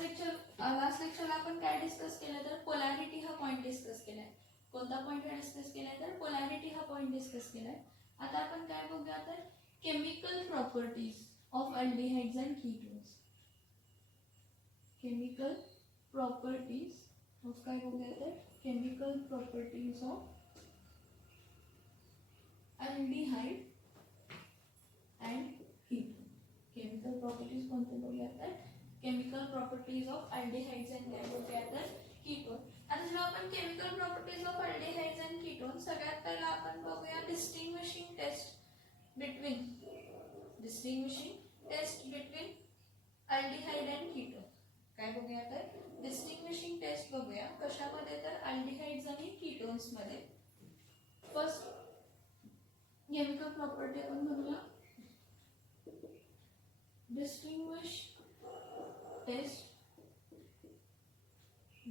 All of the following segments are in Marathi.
लेक्चरला आपण काय डिस्कस केलं तर पोलॅरिटी हा पॉइंट डिस्कस केलाय. कोणता पॉइंट डिस्कस केलाय तर पोलॅरिटी हा पॉइंट डिस्कस केलाय. आता आपण काय बघूया तर chemical properties of aldehydes and ketones. Chemical properties of काय बघूया तर chemical properties of aldehyde and ketone. Chemical properties कोणते बघूया तर chemical properties of aldehydes and काय बघूया तर कीटोन. आता जेव्हा आपण chemical properties of aldehydes and ketone सगळ्यात पहिला आपण बघूया distinguishing test between aldehyde and ketone. काय बघूया तर डिस्टिंग्विशिंग टेस्ट बघूया कशामध्ये तर अल्डिहाइड्स आणि कीटोन्स मध्ये. फर्स्ट केमिकल प्रॉपर्टी आपण बघूया distinguish test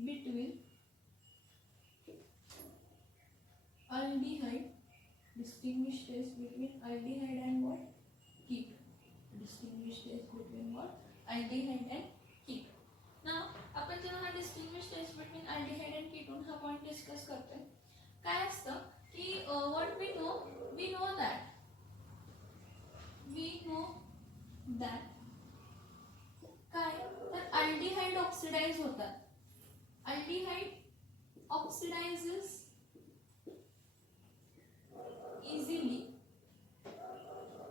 between aldehyde and what ketone. Distinguish test between what aldehyde and ketone. Now आपण जेव्हा हा distinguish test between aldehyde and ketone हा पॉइंट डिस्कस करतोय काय असतं की what we know that काय तर अल्डिहाइड ऑक्सिडाइज होतात. Aldehyde oxidises easily.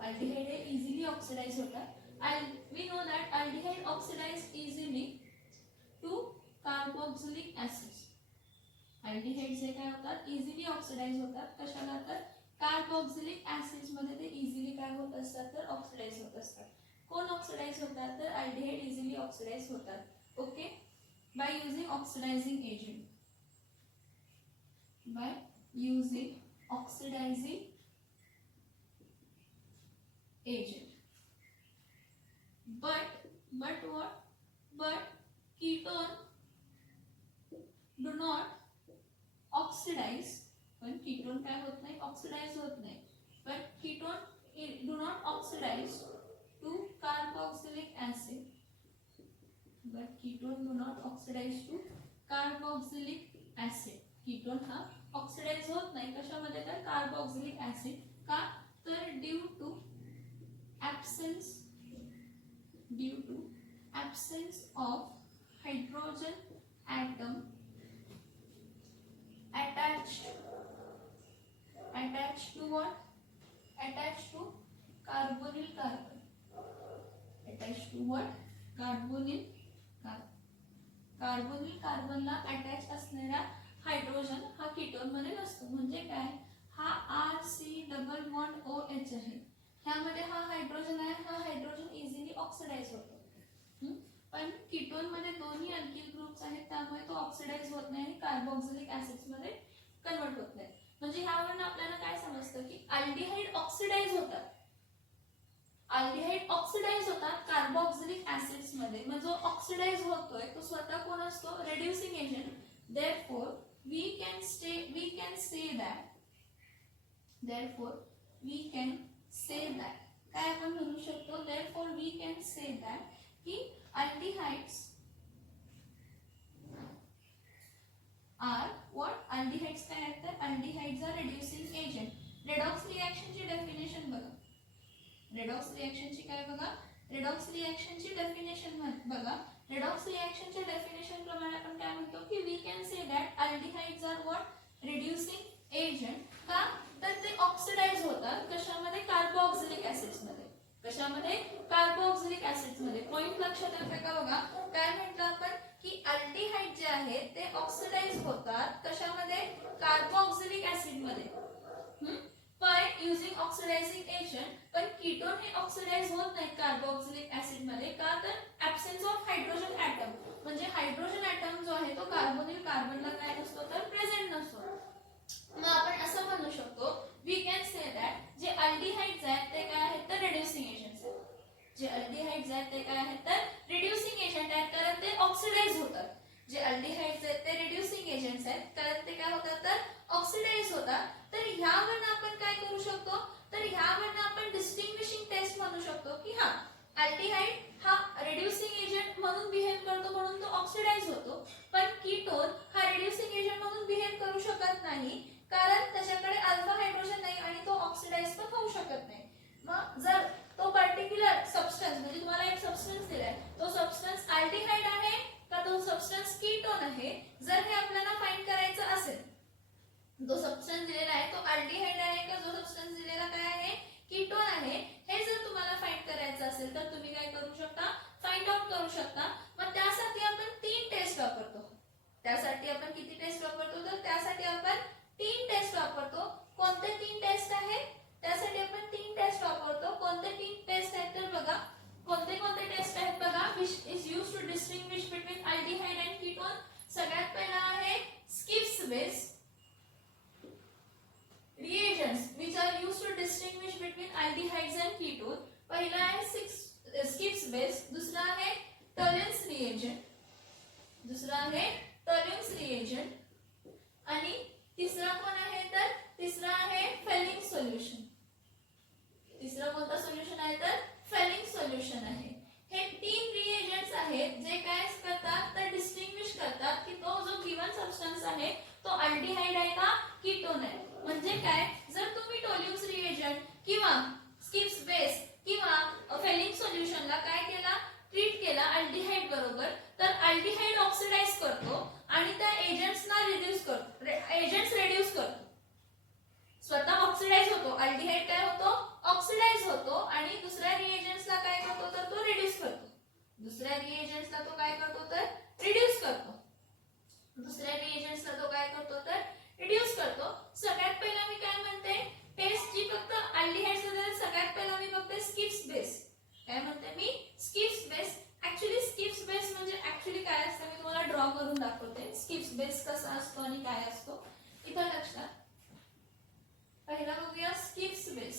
अल्डिहाइड हे इझिली ऑक्सिडाइज होतात. we know that aldehyde oxidize easily to carboxylic acids. Aldehydes हे काय होतात इझिली ऑक्सिडाइज होतात कशाला तर कार्बोक्सिलिक ऍसिड्स मध्ये ते इझिली काय होत असतात तर ऑक्सिडाइज होत असतात. कोण ऑक्सिडाइज होतात तर अल्डिहाइड इझिली ऑक्सिडाइज होतात. Okay by using oxidizing agent. By using oxidizing agent. but ketone do not oxidize. पण कीटोन काय होत नाही ऑक्सिडाइज होत नाही. but ketone do not oxidize to carboxylic acid. but ketone do not oxidize to carboxylic acid. Ketone हा ऑक्सिडाइज होत नाही कशामध्ये तर कार्बोक्सिलिक ऍसिड. का तर due to absence of hydrogen atom attached to what? Attached to carbonyl carbon. Attached to what? Carbonyl carbon. Carbonyl कार्बनला अटॅच असणारा हायड्रोजन हा कीटोन मध्ये नसतो. म्हणजे काय हा RC डबल बॉन्ड OH आहे. ह्यामध्ये हा हायड्रोजन आहे. हा हायड्रोजन इझिली ऑक्सिडाइज होतो. पण कीटोन मध्ये दोन्ही अल्किल ग्रुप्स आहेत त्यामुळे तो ऑक्सिडाइज होत नाही आणि कार्बोक्सिलिक ऍसिड्स मध्ये कन्वर्ट होत नाही. म्हणजे ह्यावरून आपल्याला काय समजतं की अल्डिहाइड ऑक्सिडाइज होतात. अल्डिहाइड ऑक्सिडाइज होतात कार्बोक्सिलिक ऍसिड्स मध्ये. मग जो ऑक्सिडाइज होतोय तो स्वतः कोण असतो reducing agent. therefore we can say that काय आपण म्हणू शकतो therefore we can say that की aldehydes are what? aldehydes काय आहेत तर aldehydes are reducing agent. redox reaction ची डेफिनेशन बघा. redox reaction ची काय बघा redox reaction ची डेफिनेशन बघा. redox reaction च्या डेफिनेशन प्रमाणे आपण काय म्हणतो की we can say that aldehydes are what? reducing agent. का तर ते ऑक्सिडाइज होतात कशामध्ये कार्बोक्सिलिक ऍसिड्स मध्ये. कशामध्ये कार्बोक्सिलिक ऍसिड्स मध्ये. पॉइंट लक्षात येते का बघा. काय म्हटलं आपण की अल्डिहाइड जे आहेत ते ऑक्सिडाइज होतात कशामध्ये कार्बोक्सिलिक ऍसिड मध्ये बाय युजिंग ऑक्सिडायझिंग एजंट. पण कीटोन हे ऑक्सिडाइज होत नाही कार्बोक्सिलिक ऍसिड मध्ये का तर ऍब्सेन्स ऑफ हायड्रोजन ऍटम. म्हणजे हायड्रोजन ऍटम जो आहे तो कार्बोनिल कार्बनला काय नसतो तर प्रेझेंट नसतो. मग आपण असं म्हणू शकतो वी कॅन से दॅट जे अल्डिहाइड्स आहेत ते काय आहेत तर रिड्यूसिंग एजंट्स आहेत. जे अल्डिहाइड्स आहेत ते काय आहेत तर रिड्यूसिंग एजंट आहेत कारण ते ऑक्सिडाइज होतात. जे अल्डिहाइड्स आहेत ते रिड्यूसिंग एजंट्स आहेत कारण ते काय होतात तर ऑक्सिडाइज होतात. तर ह्यावरून आपण काय करू शकतो तर ह्यावरून आपण डिस्टिंग्विशिंग टेस्ट म्हणू शकतो की हा अल्डिहाइड हा रिड्यूसिंग एजंट म्हणून बिहेव करतो म्हणून सबस्टन्स कीटोन आहे, जर हे आपल्याला फाइंड करायचं असेल, जो सबस्टन्स दिलेला आहे तो अल्डिहाइड आहे का जो सबस्टन्स दिलेला काय आहे कीटोन आहे, हे जर तुम्हाला फाइंड करायचं असेल तर तुम्ही काय करू शकता, फाइंड आउट करू शकता. मग त्यासाठी आपण 3 टेस्ट वापरतो. त्यासाठी आपण किती टेस्ट वापरतो, तर त्यासाठी आपण 3 टेस्ट वापरतो. कोणते 3 टेस्ट आहेत, त्यासाठी आपण 3 टेस्ट वापरतो. कोणते 3 टेस्ट आहेत तर बघा, कोणते कोणते टेस्ट आहेत बघा, which is used to distinguish between aldehyde and ketone. सगळ्यात पहिला आहे Schiff's base. reagents which are used to distinguish between aldehydes and ketone. पहिला आहे स्किप्स बेस, दुसरा आहे टॉलेन्स रिएजंट, दुसरा आहे टॉलेन्स रिएजंट आणि तिसरा कोण आहे तर तिसरा आहे फेलिंग सोल्युशन. तिसरा कोणता सोल्युशन आहे तर फेलिंग सोल्युशन आहे. हे 3 रिएजंट्स आहेत जे काय करतात तर डिस्टिंग्विश करतात की तो जो गिवन सबस्टन्स आहे तो अल्डिहाइड आहे का कीटोन आहे. म्हणजे काय, जर तुम्ही टोल्यूम्स रिएजंट किंवा स्किप्स बेस किंवा फेलिंग सोल्युशनला काय केला, ट्रीट केला अल्डिहाइड बरोबर, तर अल्डिहाइड ऑक्सिडाइज करतो आणि त्या एजंट्सना रिड्यूस करतो, एजंट्स रिड्यूस करतो, स्वतः ऑक्सिडाइज होतो. अल्डिहाइड काय होतो, ऑक्सिडाइज होतो आणि दुसऱ्या रिएजंट्सला काय करतो तर तो रिड्यूस करतो. दुसऱ्या रिएजंट्सला तो काय करतो तर रिड्यूस करतो. दुसऱ्या रिएजंट्सला तो काय करतो तर रिड्यूस करतो. सगळ्यात पहिला मी काय म्हणते, टेस्ट जी फक्त अल्डिहाइड्स बद्दल सगळ्यात पहिला मी बघते स्किप्स बेस. काय म्हणते मी, Schiff's base. Actually Schiff's base म्हणजे ऍक्च्युअली काय असतं मी तुम्हाला ड्रॉ करून दाखवते. स्किप्स बेस कसा असतो आणि काय असतो इथं लक्षात. पहिला बघूया स्किप्स बेस.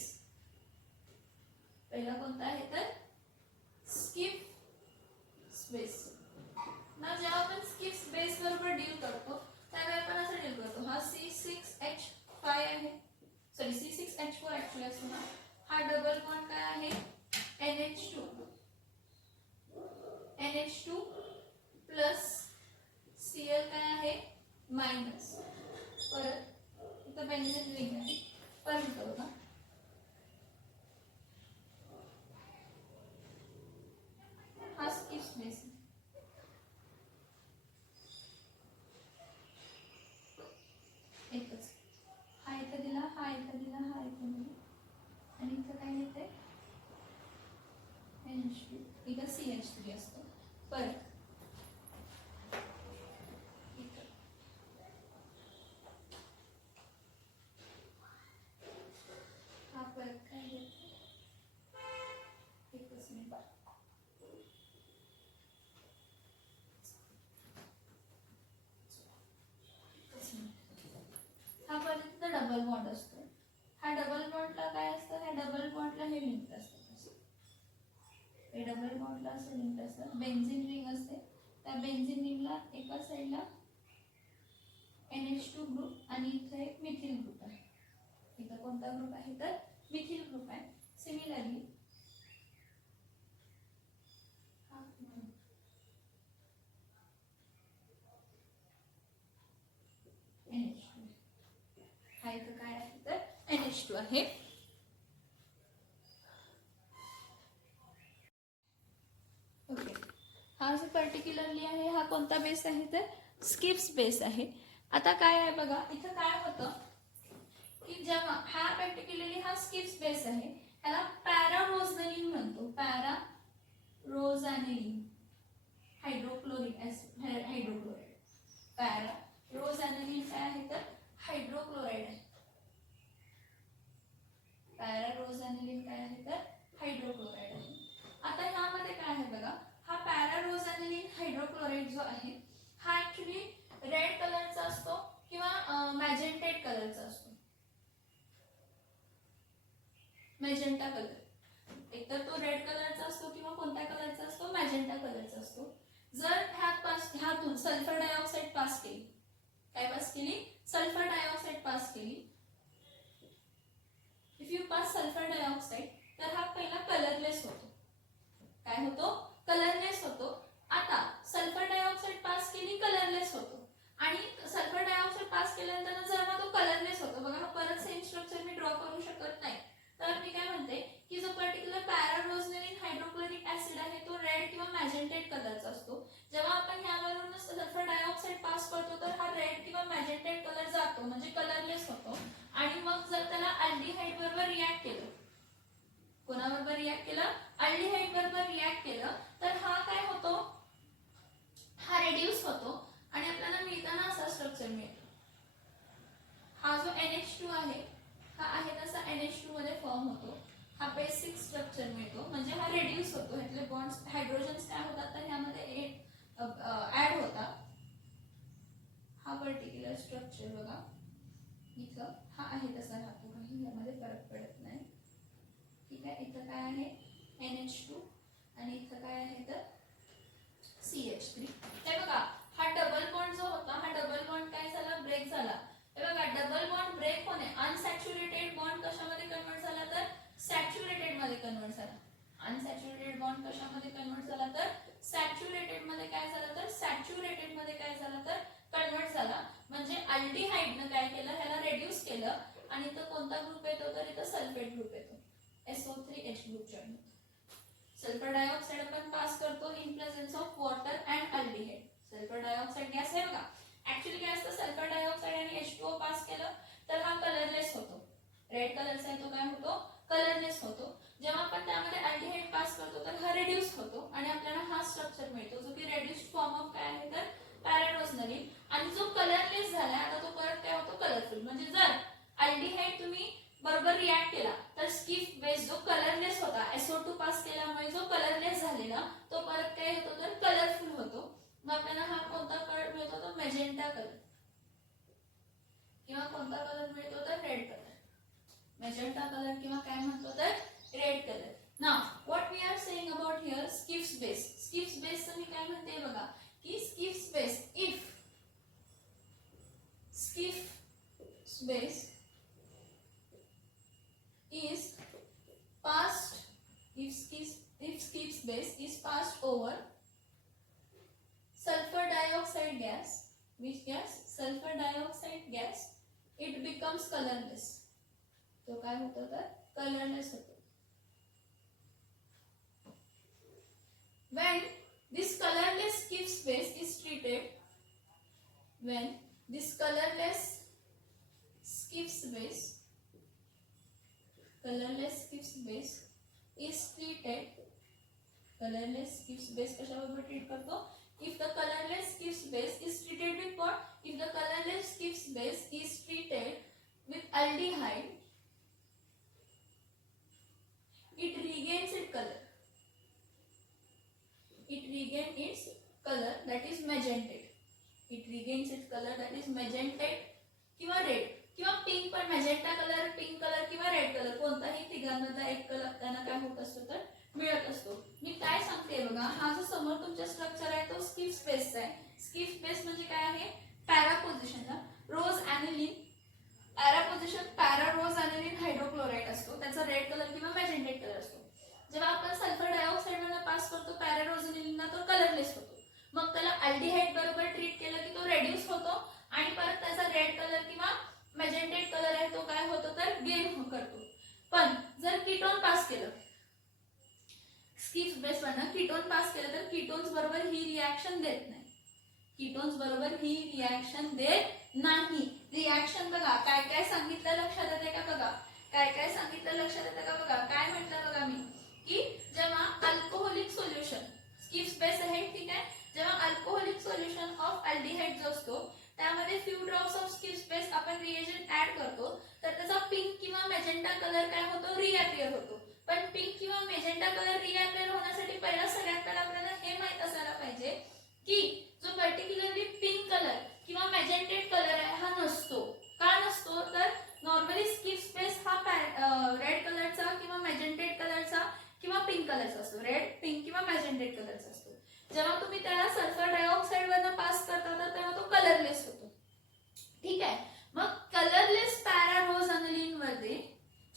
पहिला कोणता आहे तर स्किप्स बेस. ना जेव्हा आपण स्किप्स बेस बरोबर डील करतो त्यावेळी आपण असं डील करतो, हा C6H5 आहे, सॉरी C6H4 ऍक्च्युअली असतो ना. हा डबल बॉन्ड काय आहे NH2 प्लस Cl काय आहे मायनस. परत इथं बेंझिन रिंग आहे, परत बघा हा स्किप्स बेस. एकच हा इथं दिला, हा इथं दिला, हा इथं दिला आणि इथं काय येते NH2, इथं CH3 असतो. परत हा परत काय येते, एकच मिनिट, हा परत डबल बॉन्ड असतो. हा डबल बॉन्डला काय असतं, ह्या डबल बॉन्डला हे लिंक असतं, हे डबल बॉन्डला असं लिंक असतं. बेंझिन रिंग असते, त्या बेंझिन रिंगला एका साईडला NH2 ग्रुप आणि इथे एक मिथिल ग्रुप आहे. इथं कोणता ग्रुप आहे तर मिथिल ग्रुप आहे. सिमिलरली NH2 हा इथं काय आहे तर NH2 आहे. ओके, हा जो पर्टिक्युलरली आहे हा कोणता बेस आहे तर स्किप्स बेस आहे. आता काय आहे बघा, इथं काय होतं की जेव्हा हा पर्टिक्युलरली हा स्किप्स बेस आहे, ह्याला पॅरारोझॅनिन म्हणतो. पॅरारोझॅनिन हायड्रोक्लोरिक ऍसिड, हायड्रोक्लोराइड. पॅरारोझॅनिन काय आहे तर हायड्रोक्लोराइड आहे. पॅरारोझॅनिन काय आहे तर हायड्रोक्लोराइड आहे. आता ह्यामध्ये काय आहे बघा, हा पॅरारोझॅनिन हायड्रोक्लोराइड जो आहे हा ऍक्च्युली रेड कलरचा असतो किंवा मॅजेंटेड कलरचा असतो. मॅजेंटा कलर, एकतर तो रेड कलरचा असतो किंवा कोणत्या कलरचा असतो, मॅजेंटा कलरचा असतो. जर ह्यातून सल्फर डायऑक्साइड पास केली, काय पास केली, सल्फर डायऑक्साइड पास केली. If you pass sulphur dioxide तर हा पहिला कलरलेस होतो. काय होतो, कलरलेस होतो. आता सल्फर डायऑक्साइड पास केली, कलरलेस होतो. आणि सल्फर डायऑक्साइड पास केल्यानंतर जेव्हा तो कलरलेस होतो, बघा हा परत सेम स्ट्रक्चर मी ड्रॉ करू शकत नाही. तर मी काय म्हणते की जो पर्टिक्युलर पॅरारोझॅनिन हायड्रोक्लोरिक ऍसिड आहे तो रेड किंवा मॅजेंटेड कलरचा असतो. जेव्हा आपण ह्यावरून कोणाबरोबर रिॲक्ट केलं, अल्डिहाइड बरोबर रिॲक्ट केलं, तर हा काय होतो, हा रेड्यूस होतो आणि आपल्याला मिळताना असा स्ट्रक्चर मिळतो. हा जो NH2 आहे हा आहे तसा NH2 मध्ये फॉर्म होतो, हा बेसिक स्ट्रक्चर मिळतो, म्हणजे हा रेड्यूस होतो, ह्यातले बॉन्ड्स हायड्रोजन्स काय होतात तर ह्यामध्ये ऍड होतात. हा पर्टिक्युलर स्ट्रक्चर बघा इथं हा आहे तसा राहतो, काही यामध्ये फरक पडत नाही. ठीक आहे, इथं काय आहे NH2 आणि इथं काय आहे तर CH3. हे बघा हा डबल बॉन्ड जो होता हा डबल बॉन्ड काय झाला, ब्रेक झाला. हे बघा डबल बॉन्ड ब्रेक होणे, अनसॅच्युरेटेड बॉन्ड कशामध्ये कन्वर्ट झाला तर सॅच्युरेटेड मध्ये कन्वर्ट झाला. अनसॅच्युरेटेड बॉन्ड कशामध्ये कन्वर्ट झाला तर सॅच्युरेटेड मध्ये काय झालं तर सॅच्युरेटेड मध्ये काय झालं तर कन्वर्ट झाला. म्हणजे अल्डिहाइडनं काय केलं, ह्याला रेड्यूस केलं आणि इथं कोणता ग्रुप येतो तर इथं सल्फेट ग्रुप येतो, SO3H ग्रुप जॉईन होतो. सल्फर डायऑक्साइड आपण पास करतो in presence of water and aldehyde. Sulphur dioxide gas आहे बघा, ऍक्च्युअली काय असतं, सल्फर डायऑक्साइड आणि H2O पास केलं तर हा कलरलेस होतो, रेड कलरचा आहे तो काय होतो, कलरलेस होतो. जेव्हा आपण त्यामध्ये अल्डिहाइड पास करतो तर हा रेड्यूस होतो आणि आपल्याला हा स्ट्रक्चर मिळतो जो की रेड्यूस्ड फॉर्म ऑफ काय आहे तर पॅराडोसनलिन. आणि जो कलरलेस झाला आता तो परत काय होतो कलरफुल. म्हणजे जर अल्डिहाइड तुम्ही बरोबर रिॲक्ट केला तर स्किफ बेस जो कलरलेस होता SO2 पास केल्यामुळे जो कलरलेस झालेला तो परत काय होतो तर कलरफुल होतो. मग आपल्याला हा कोणता कलर मिळतो तर मॅजेंटा कलर, किंवा कोणता कलर मिळतो तर रेड कलर, मॅजेंटा कलर किंवा काय म्हणतो तर red colour. Now what we are saying about here Schiff's base. Schiff's base मी काय म्हणते बघा की Schiff's base if Schiff's base is passed, if Skiff's base is passed over sulfur dioxide gas, which gas, sulfur dioxide gas, it becomes colorless. तो काय होतो तर colorless होतो. When this colorless Skiff's base is treated, when this colorless Skiff's base is treated, colorless Skiff's base कशाबरोबर ट्रीट करतो, if the colorless Skiff's base is treated with what, if the colorless Skiff's base is treated with aldehyde, it regains its color, it regains its color that is magentate, it regains its color that is magentate किंवा रेड किंवा पिंक. पण मॅजेंटा कलर, पिंक कलर किंवा रेड कलर कोणताही तिघांमधला एक कलर त्यांना काय होत असतो तर मिळत असतो. मी काय सांगते बघा, हा जो समोर तुमचा स्ट्रक्चर आहे तो स्किफ्स बेसचा आहे. स्किफ्स बेस म्हणजे काय आहे, पॅरा पोझिशनला रोज ॲनिलीन, पॅरा पोझिशन पॅरा रोज ॲनिलीन हायड्रोक्लोराइड असतो, त्याचा रेड कलर किंवा मॅजेंटेट कलर असतो. जेव्हा आपण सल्फर डायऑक्साइड मध्ये पास करतो पॅरा रोझॅनिलीनला तो कलरलेस होतो. मग त्याला अल्डिहाइड बरोबर ट्रीट केलं की तो रेड्यूस होतो आणि परत त्याचा रेड कलर किंवा मॅजेंटेट कलर आहे तो काय होतो तर गेन करतो. पण जर कीटोन पास केलं, स्किफ्स बेस वरनं कीटोन पास केलं तर कीटोन्स बरोबर ही रिॲक्शन देत नाही, कीटोन्स बरोबर ही रिॲक्शन देत नाही. रिॲक्शन बघा काय काय सांगितलं लक्षात येते का बघा, काय काय सांगितलं लक्षात येते का बघा. काय म्हटलं बघा मी की जेव्हा अल्कोहोलिक सोल्युशन, स्किफ्स बेस आहे ठीक आहे, जेव्हा अल्कोहोलिक सोल्युशन ऑफ अल्डिहाइड जो असतो त्यामध्ये फ्यू ड्रॉप्स ऑफ स्किफ्स बेस आपण रिएजंट ऍड करतो तर त्याचा पिंक किंवा मॅजेंटा कलर काय होतो रिअपियर होतो. पण पिंक किंवा मॅजेंटा कलर रिअपियर होण्यासाठी पहिला सगळ्यात पहिला आपल्याला हे माहित असायला पाहिजे की जो पर्टिक्युलरली पिंक कलर किंवा मॅजेंटेट कलर आहे हा नसतो. का नसतो तर नॉर्मली स्किफ्स बेस हा रेड कलरचा किंवा मॅजेंटेट कलरचा किंवा पिंक कलरचा असतो, रेड, पिंक किंवा मॅजेंटेट कलरचा असतो. जेव्हा तुम्ही त्याला सल्फर डायऑक्साइड वरनं पास करता तर तेव्हा तो कलरलेस होतो. ठीक आहे, मग कलरलेस पॅरारोझॅनिलीन मध्ये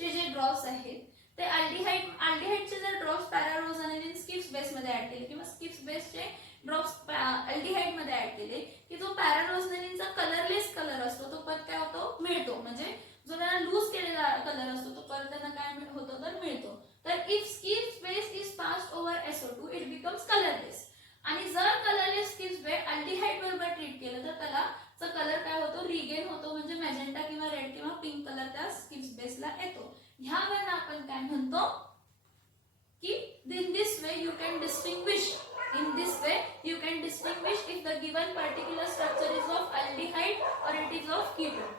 जे ड्रॉप्स आहेत ते अल्डिहाइडचे जर ड्रॉप्स पॅरारोझॅनिलीन स्किफ्स बेस मध्ये ऍड केले किंवा स्किफ्स बेसचे ड्रॉप्स अल्डिहाइड मध्ये ऍड केले की जो पॅरारोझॅनिलीनचा कलरलेस कलर असतो तो परत काय होतो मिळतो. म्हणजे जो त्याला लूज केलेला कलर असतो तो परत त्यांना काय होतो तर मिळतो. तर if Schiff's base is passed over SO2 it becomes colourless. आणि जर कलरलेस स्किफ्स बेस अल्डिहाइड बरोबर ट्रीट केलं तर त्याला कलर काय होतो रिगेन होतो, म्हणजे मॅजेंटा किंवा रेड किंवा पिंक कलर त्या स्किफ्स बेसला येतो. ह्यावरून आपण काय म्हणतो In this way you can distinguish if the given particular structure is of aldehyde or it is of ketone.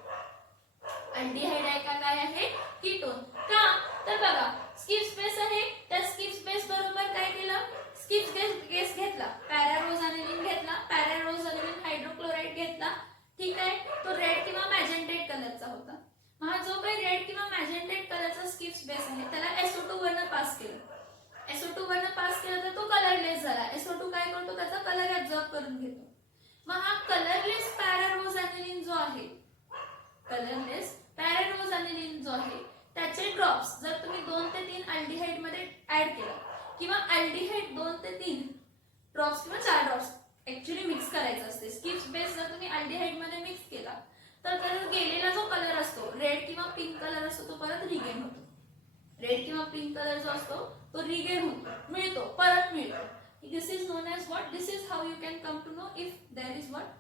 Aldehyde आहे का काय आहे कीटोन का तर बघा स्किप स्पेस आहे त्या स्किप स्पेस बरोबर काय केलं स्किप गॅस घेतला पॅरारोझॅनिलीन घेतला पॅरारोझॅनिलीन हायड्रोक्लोराइड घेतला ठीक आहे तो रेड किंवा मॅजेंटेट कलरचा होता हा जो काही रेड किंवा मॅजेंटेट कलरचा स्किप स्पेस आहे त्याला SO2 वरनं पास केलं SO2 वरनं पास केलं तर तो कलरलेस झाला SO2 काय करतो त्याचा कलर ऍब्सॉर्ब करून घेतो मग हा कलरलेस पॅरारोझॅनिलीन जो आहे कलरलेस पॅरारोझॅनिलीन जो आहे त्याचे ड्रॉप्स जर तुम्ही 2 ते 3 अल्डिहाइड मध्ये ऍड केला किंवा अल्डिहाइड 2 ते 3 ड्रॉप्स किंवा 4 ड्रॉप्स ऍक्च्युअली मिक्स करायचं असते स्किप बेस जर तुम्ही अल्डिहाइड मध्ये मिक्स केला तर त्याचा गेलेला जो कलर असतो रेड किंवा पिंक कलर असतो तो परत रिगेन होतो रेड किंवा पिंक कलर जो असतो तो रिगेन होतो मिळतो परत मिळतो this is known as what this is how you can come to know if there is what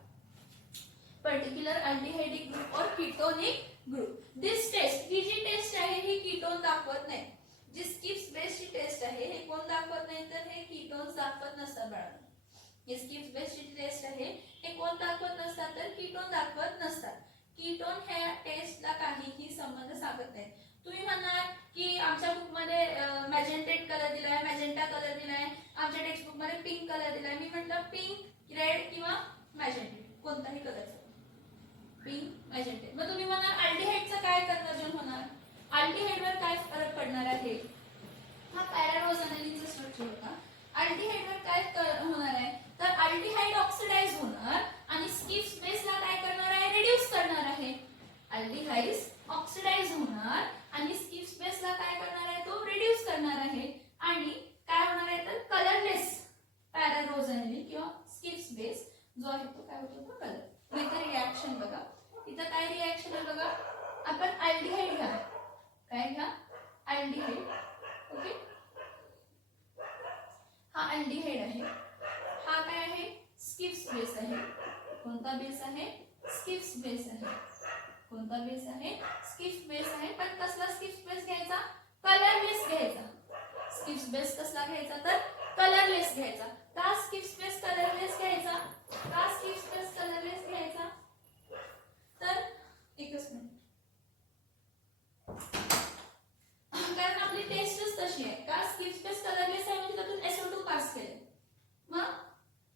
particular aldehydic group और कीटोनिक ग्रुप दिस टेस्ट ही जी टेस्ट आहे ही कीटोन दाखवत नाही जी स्किप्स बेसची टेस्ट आहे हे कोण दाखवत नाही तर हे कीटोन्स दाखवत नसतात बाळांनो हे स्किप्स बेसची टेस्ट आहे हे कोण दाखवत नसतात तर कीटोन दाखवत नसतात कीटोन ह्या टेस्टला काहीही संबंध साधत नाही तुम्ही म्हणाल की आमच्या बुक मध्ये मॅजेंटेट कलर दिलाय मॅजेंटा कलर दिलाय आमच्या टेक्स्ट बुक मध्ये पिंक कलर दिलाय मी म्हटलं पिंक रेड किंवा मॅजेंटेट कोणताही कलर पिंक मॅजेंटेट मग तुम्ही म्हणाल अल्डिहाइडचं काय कन्वर्जन होणार अल्डिहाइडवर काय फरक पडणार आहे हा पॅरारोझॅनिलीनचा स्ट्रक्चर होता अल्डिहाइडवर काय होणार आहे तर अल्डिहाइड ऑक्सिडाइज होणार आणि स्किप्स बेसला काय करणार आहे रिड्यूस करणार आहे अल्डिहाइड्स ऑक्सिडाइज होणार आणि स्किप्स बेसला काय करणार आहे तो रिड्यूस करणार आहे आणि काय होणार आहे तर कलरलेस पॅरारोझॅनिलीन किंवा स्किप्स बेस जो आहे तो काय होतो तो कलर इथे रिएक्शन बघा इथं काय रिएक्शन आहे बघा आपण अल्डिहाइड घ्या काय घ्या अल्डिहाइड ओके हा अल्डिहाइड आहे हा काय आहे स्किप्स बेस आहे कोणता बेस आहे स्किप्स बेस आहे कोणता बेस आहे स्किप्स बेस आहे पण कसला स्किप्स बेस घ्यायचा कलरलेस घ्यायचा स्किप्स बेस कसला घ्यायचा तर कलरलेस घ्यायचा का स्किप्स बेस कलरलेस घ्यायचा का स्किप्स बेस कलरलेस घ्यायचा तर एकच मिनिट कारण आपली टेस्टच तशी आहे का स्किप्स बेस कलरलेस आहे म्हणजे त्यातून SO2 पास केले मग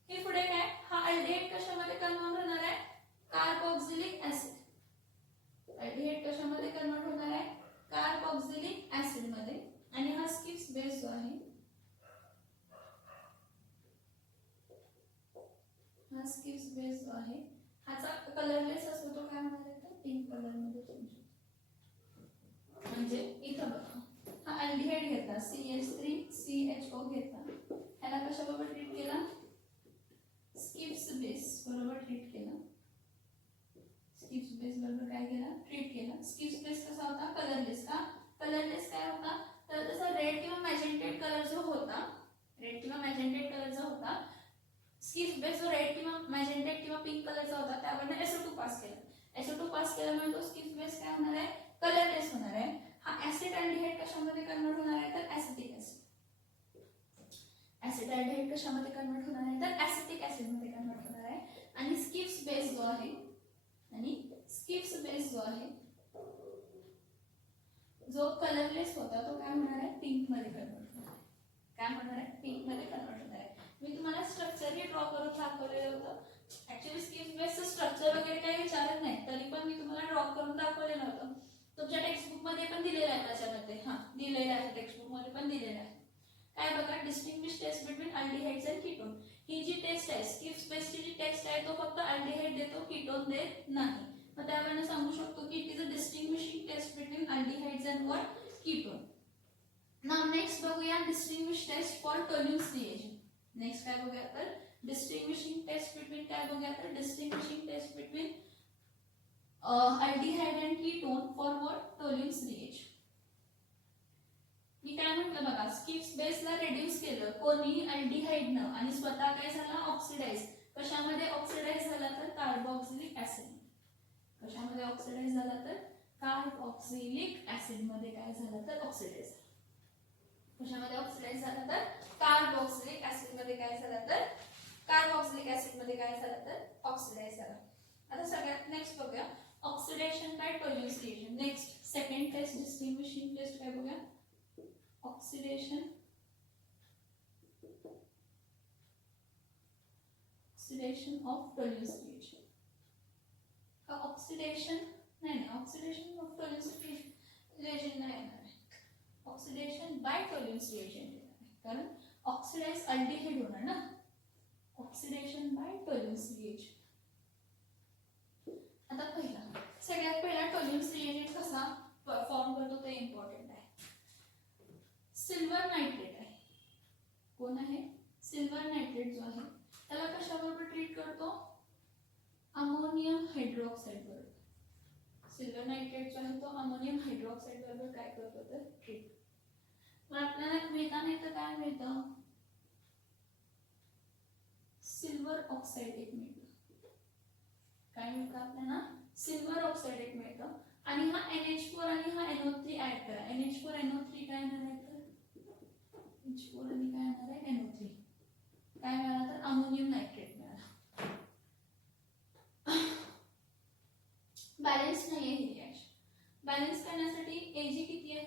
हे पुढे काय हा अल्डिहाइड कशामध्ये कन्वर्ट होणार आहे कार्बोक्सिलिक ऍसिड अल्डिहाइड कशामध्ये कन्वर्ट होणार आहे कार्बोक्सिलिक ऍसिड मध्ये आणि हा स्किप्स बेस जो आहे हा स्किप्स बेस जो आहे हाचा कलरलेस असतो तो काय होणार आहे तर पिंक कलर मध्ये चेंज म्हणजे इथं बघा हा अल्डिहाइड घेतला CH3CHO घेतला ह्याला कशाबरोबर ट्रीट केला स्किप्स बेस बरोबर ट्रीट केला स्किप्स बेस बरोबर काय केला ट्रीट केला स्किप्स बेस कसा होता कलरलेस का कलरलेस काय होता तर तसा रेड किंवा मॅजेंटेट कलर जो होता रेड किंवा मॅजेंटेट कलर जो होता स्किप्स बेस जो रेड किंवा मॅजेंटेट किंवा पिंक कलरचा होता त्यावरनं SO2 पास केला SO2 पास केल्यामुळे तो स्किप्स बेस काय होणार आहे कलरलेस होणार आहे हा ऍसिड अल्डिहाइड कशामध्ये कन्वर्ट होणार आहे तर ऍसिटिक ऍसिड ऍसिड अल्डिहाइड कशामध्ये कन्वर्ट होणार आहे तर ऍसिटिक ऍसिड मध्ये कन्वर्ट होणार आहे आणि स्किप्स बेस जो आहे जो कलरलेस होता तो काय होणार आहे पिंक मध्ये कन्वर्ट होणार आहे काय होणार आहे पिंक मध्ये कन्वर्ट होणार आहे मी तुम्हाला स्ट्रक्चर ही ड्रॉ करून दाखवलेलं होतं ऍक्च्युअली स्किप्स बेसचं स्ट्रक्चर वगैरे काही विचारत नाही तरी पण मी तुम्हाला ड्रॉ करून दाखवलेलं होतं तुमच्या टेक्स्ट बुक मध्ये पण दिलेलं आहे त्याच्यामध्ये हा दिलेलं आहे टेक्स्ट बुक मध्ये पण दिलेलं आहे काय बघा distinguish test between aldehydes and ketone ही जी टेस्ट आहे स्किप्स बेसची जी टेस्ट आहे तो फक्त अल्डिहाइड देतो कीटोन देत नाही मग त्यावरून सांगू शकतो की it is a distinguishing test between aldehydes and what ketone now next बघूया distinguish test for Tollens reagent next काय बघूया तर डिस्टिंग्विशिंग टेस्ट बिटवीन काय बघूया तर distinguishing test between aldehyde and ketone for what Tollens reagent मी काय म्हटलं बघा स्किप्स बेसला रिड्यूस केलं कोणी अल्डिहाइडनं आणि स्वतः काय झाला ऑक्सिडाइज कशामध्ये ऑक्सिडाइज झाला तर कार्बोक्सिलिक ऍसिड कशामध्ये ऑक्सिडाइज झाला तर कार्बोक्सिलिक ऍसिड मध्ये काय झालं तर ऑक्सिडाइज कशामध्ये ऑक्सिडाइज झाला तर कार्बोक्सिलिक ऍसिड मध्ये काय झालं तर कार्बोक्सिलिक ऍसिड मध्ये काय झालं तर ऑक्सिडाइज झाला. आता सगळ्यात नेक्स्ट बघूया oxidation by Tollens reaction. Next second test distinguishing test काय बघूया ऑक्सिडेशन ऑफ टोल्यून्स रिएक्शन. का ऑक्सिडेशन नाही ऑक्सिडेशन ऑफ टोल्यून्स रिएक्शन नाही येणार आहे, ऑक्सिडेशन बाय टोल्यून्स रिएक्शन येणार आहे कारण ऑक्सिडाइज अल्डिहाइड होणार ना. Oxidation by Tollens reaction. आता सगळ्यात पहिला टोल्यून्स रिएजेंट कसा फॉर्म करतो ते इम्पॉर्टंट आहे. सिल्वर नायट्रेट आहे. कोण आहे सिल्वर नायट्रेट जो आहे त्याला कशाबरोबर ट्रीट करतो अमोनियम हायड्रॉक्साइड बरोबर. सिल्वर नायट्रेट जो आहे तो अमोनियम हायड्रॉक्साइड बरोबर काय करतो तर ट्रीट. मग आपल्याला मिळताना इथं काय मिळतं सिल्वर ऑक्साइड एक मिळतं. काय मिळतं आपल्याला सिल्वर ऑक्साइड एक मिळतं आणि हा NH4 आणि हा NO3 ऍड करा. NH4 NO3 काय येणार आहे तर NH4 आणि काय येणार आहे NO3 काय मिळाला तर अमोनियम नायट्रेट मिळाला. बॅलन्स नाही आहे ही रिएक्शन. बॅलन्स करण्यासाठी Ag किती आहे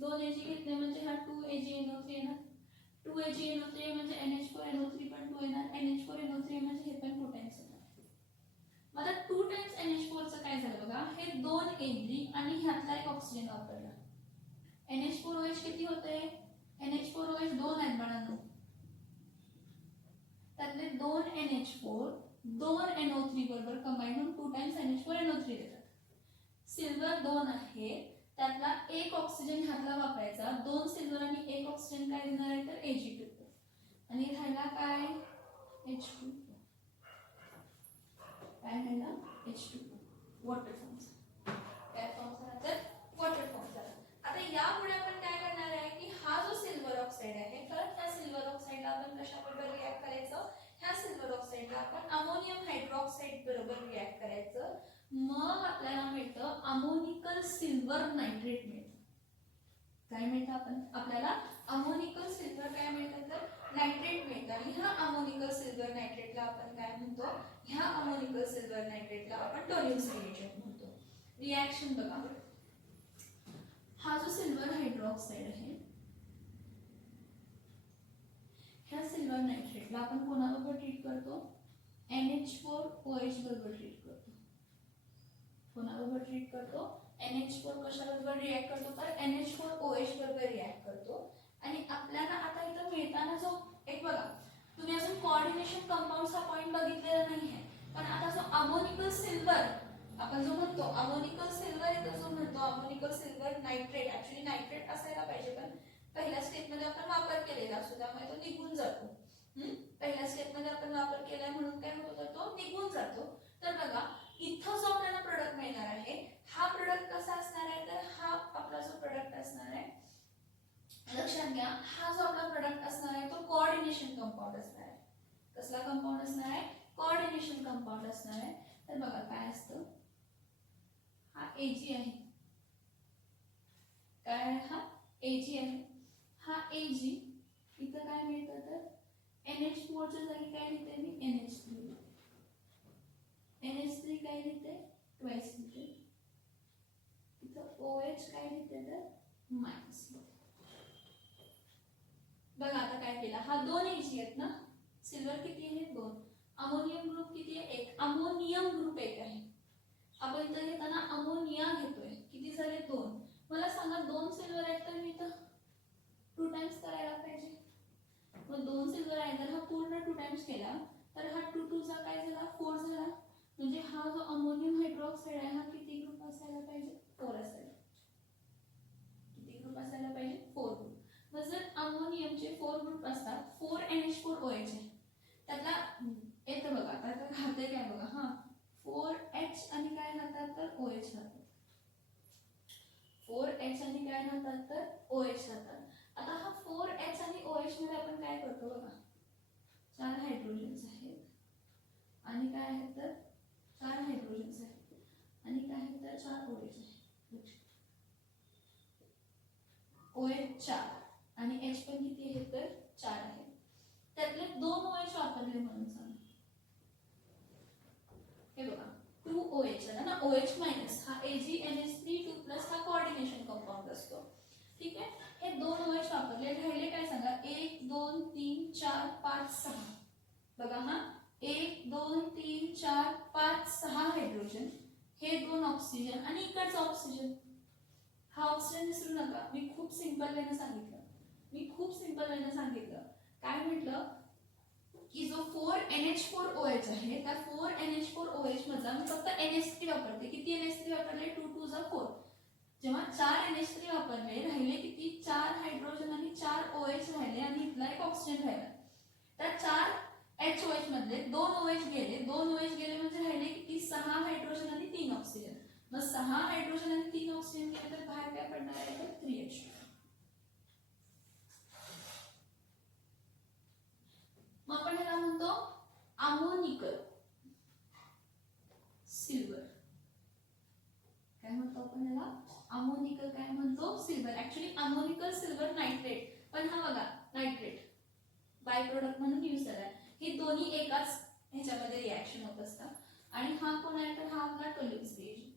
2 Ag घेतले म्हणजे हा 2AgNO3 येणार. 2AgNO3 म्हणजे NH4 NO3 पण 2 येणार. NH4 NO3 म्हणजे हे पण पोटॅन्शियल. आता 2 टाइम्स NH4 चं काय झालं बघा हे 2 Ag आणि ह्यातला एक ऑक्सिजन वापरला. NH4OH किती होते NH4OH 2 आहेत बाळांनो. त्यातले 2 NH4 2 NO3 बरोबर कंबाईन होऊन 2 टाइम्स NH4 NO3 देतात. सिल्वर 2 आहे त्यातला एक ऑक्सिजन ह्यातला वापरायचा. 2 सिल्वर आणि एक ऑक्सिजन काय देणार आहे तर Ag2 आणि राहिला काय H2 काय राहिला H2 वॉटर फॉर्म. काय फॉर्म झाला तर वॉटर फॉर्म झाला. आता यापुढे आपण काय करणार आहे की हा जो सिल्वर ऑक्साइड आहे परत ह्या सिल्वर ऑक्साइडला आपण कशाबरोबर रिॲक्ट करायचं ह्या सिल्वर ऑक्साइडला आपण अमोनियम हायड्रॉक्साइड बरोबर रिॲक्ट करायचं. मग आपल्याला मिळतं अमोनिकल सिल्वर नायट्रेट मिळतं. काय मिळतं आपल्याला अमोनिकल सिल्वर काय मिळतं तर नायट्रेट मिळतं आणि ह्या अमोनिकल सिल्वर नायट्रेटला आपण काय म्हणतो ह्या अमोनिकल सिल्वर नायट्रेटला आपण टोल्यून्स रिएजंट म्हणतो. रिॲक्शन बघा हा जो सिल्वर हायड्रॉक्साइड आहे ह्या सिल्वर नायट्रेटला आपण कोणाबरोबर ट्रीट करतो NH4OH बरोबर ट्रीट करतो. कोणाबरोबर ट्रीट करतो NH4 कशाबरोबर रिॲक्ट करतो तर NH4OH बरोबर रिॲक्ट करतो. आणि आपल्याला आता इथं मिळताना जो एक बघा तुम्ही अजून कोऑर्डिनेशन कंपाऊंड्सचा पॉइंट बघितलेला नाहीये पण आता जो अमोनिकल सिल्वर आपण जो म्हणतो अमोनिकल सिल्वर इथं जो म्हणतो ammoniacal silver nitrate actually nitrate असायला पाहिजे पण पहिल्या स्टेप मध्ये आपण वापर केलेला असतो त्यामुळे तो निघून जातो. पहिल्या स्टेप मध्ये आपण वापर केलाय म्हणून काय होतो तो निघून जातो. तर बघा इथं जो आपल्याला प्रोडक्ट मिळणार आहे हा प्रोडक्ट कसा असणार आहे तर हा आपला जो प्रोडक्ट असणार आहे लक्षात घ्या हा जो आपला प्रोडक्ट असणार आहे तो कोऑर्डिनेशन कंपाऊंड असणार आहे. कसला कंपाऊंड असणार आहे कोऑर्डिनेशन कंपाऊंड असणार आहे. तर बघा काय असतं हा Ag आहे काय हा Ag आहे. हा Ag इथं काय मिळतं तर NH4 च्या जागी काय लिहिते मी NH3 NH3 काय लिहिते ट्वाइस लिहिते. इथं OH काय लिहिते तर मायनस. बघा आता काय केलं हा 2 Ag आहेत ना सिल्वर किती आहे 2 अमोनियम ग्रुप किती आहे 1 अमोनियम ग्रुप 1 आहे. आपण इथं घेताना अमोनिया घेतोय किती झाले 2. मला सांगा 2 सिल्वर आहेत तर मी इथं 2 टाइम्स करायला पाहिजे. मग 2 सिल्वर आहे तर हा पूर्ण 2 टाइम्स केला तर हा 2 2 चा काय झाला 4 झाला. म्हणजे हा जो अमोनियम हायड्रॉक्साइड आहे हा किती ग्रुप असायला पाहिजे 4 असायला. किती ग्रुप असायला पाहिजे 4 ग्रुप. मग जर अमोनियमचे 4 ग्रुप असतात 4 NH4OH आहे त्यातला येतं बघा आता खाते काय बघा हा 4H आणि काय राहतात तर OH राहतात. 4H आणि काय राहतात तर OH राहतात. आता हा 4H आणि OH मध्ये आपण काय करतो बघा 4 हायड्रोजन्स आहेत आणि काय आहेत तर 4 हायड्रोजन्स आहेत आणि काय आहेत तर 4 OH आहेत. OH 4 आणि H पण किती आहे तर 4 आहे. त्यातले 2 OH वापरले म्हणून सांगा. हे बघा 2 OH आहे ना, OH मायनस हा AgNH3 2 प्लस हा कोऑर्डिनेशन कंपाऊंड असतो. ठीक आहे, हे 2 OH वापरले. राहिले काय सांगा 1 2 3 4 5 6. बघा हा 1 2 3 4 5 6 हायड्रोजन, हे 2 ऑक्सिजन आणि इकडचा ऑक्सिजन. हा ऑक्सिजन विसरू नका. मी खूप सिंपल वेने सांगितलं. काय म्हटलं की जो 4NH4OH आहे त्या 4NH4OH मधला मी फक्त NH3 वापरते. किती NH3 वापरले 2 2 जा 4. जेव्हा 4 NH3 वापरले राहिले किती 4 हायड्रोजन आणि 4 OH राहिले आणि इथला एक ऑक्सिजन राहिला. त्या 4 HOH मधले 2 OH गेले. 2 OH गेले म्हणजे राहिले किती 6 हायड्रोजन आणि 3 ऑक्सिजन. मग 6 हायड्रोजन आणि 3 ऑक्सिजन गेले तर बाहेर काय पडणार आहे 3H2. मग आपण ह्याला म्हणतो अमोनिकल सिल्वर. काय म्हणतो आपण ह्याला अमोनिकल काय म्हणतो silver. Actually ammoniacal silver nitrate, पण हा बघा नायट्रेट बाय प्रोडक्ट म्हणून यूज झालाय. हे दोन्ही एकाच ह्याच्यामध्ये रिएक्शन होत असतात. आणि हा कोण आहे तर हा आपला टोल्यूस रिएजंट.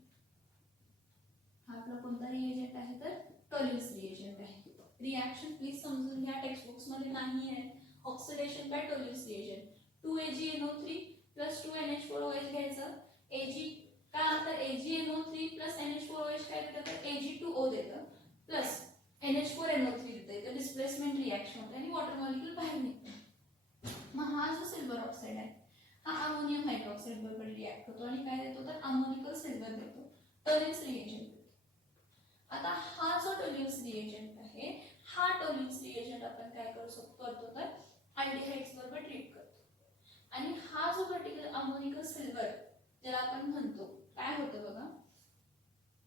हा आपला कोणता रिएजंट आहे तर टोल्यूस रिएजंट आहे. रिएक्शन प्लीज समजून घ्या, टेक्स्ट बुक्स मध्ये नाही आहे. Oxidation by Tollens reagent 2AgNO3 plus 2NH4OH घ्यायचं. Ag का तर AgNO3 प्लस NH4OH काय देतं तर Ag2O देतं प्लस NH4NO3 देतं. तर डिस्प्लेसमेंट रिएक्शन होते आणि वॉटर मॉलिक्यूल बाहेर निघतो. मग हा जो सिल्वर ऑक्साइड आहे हा अमोनियम हायड्रॉक्साइड बरोबर रिएक्ट होतो आणि काय देतो तर अमोनिकल सिल्वर देतो, टोल्यूस रिएजंट. आता हा जो टोल्यूस रिएजंट आहे हा टोल्यूस रिएजंट आपण काय करतो तर अल्डिहाइड्स बरोबर ट्रीट करतो. आणि हा जो पर्टिक्युलर अमोनिकल सिल्वर ज्याला आपण म्हणतो काय होतं बघा,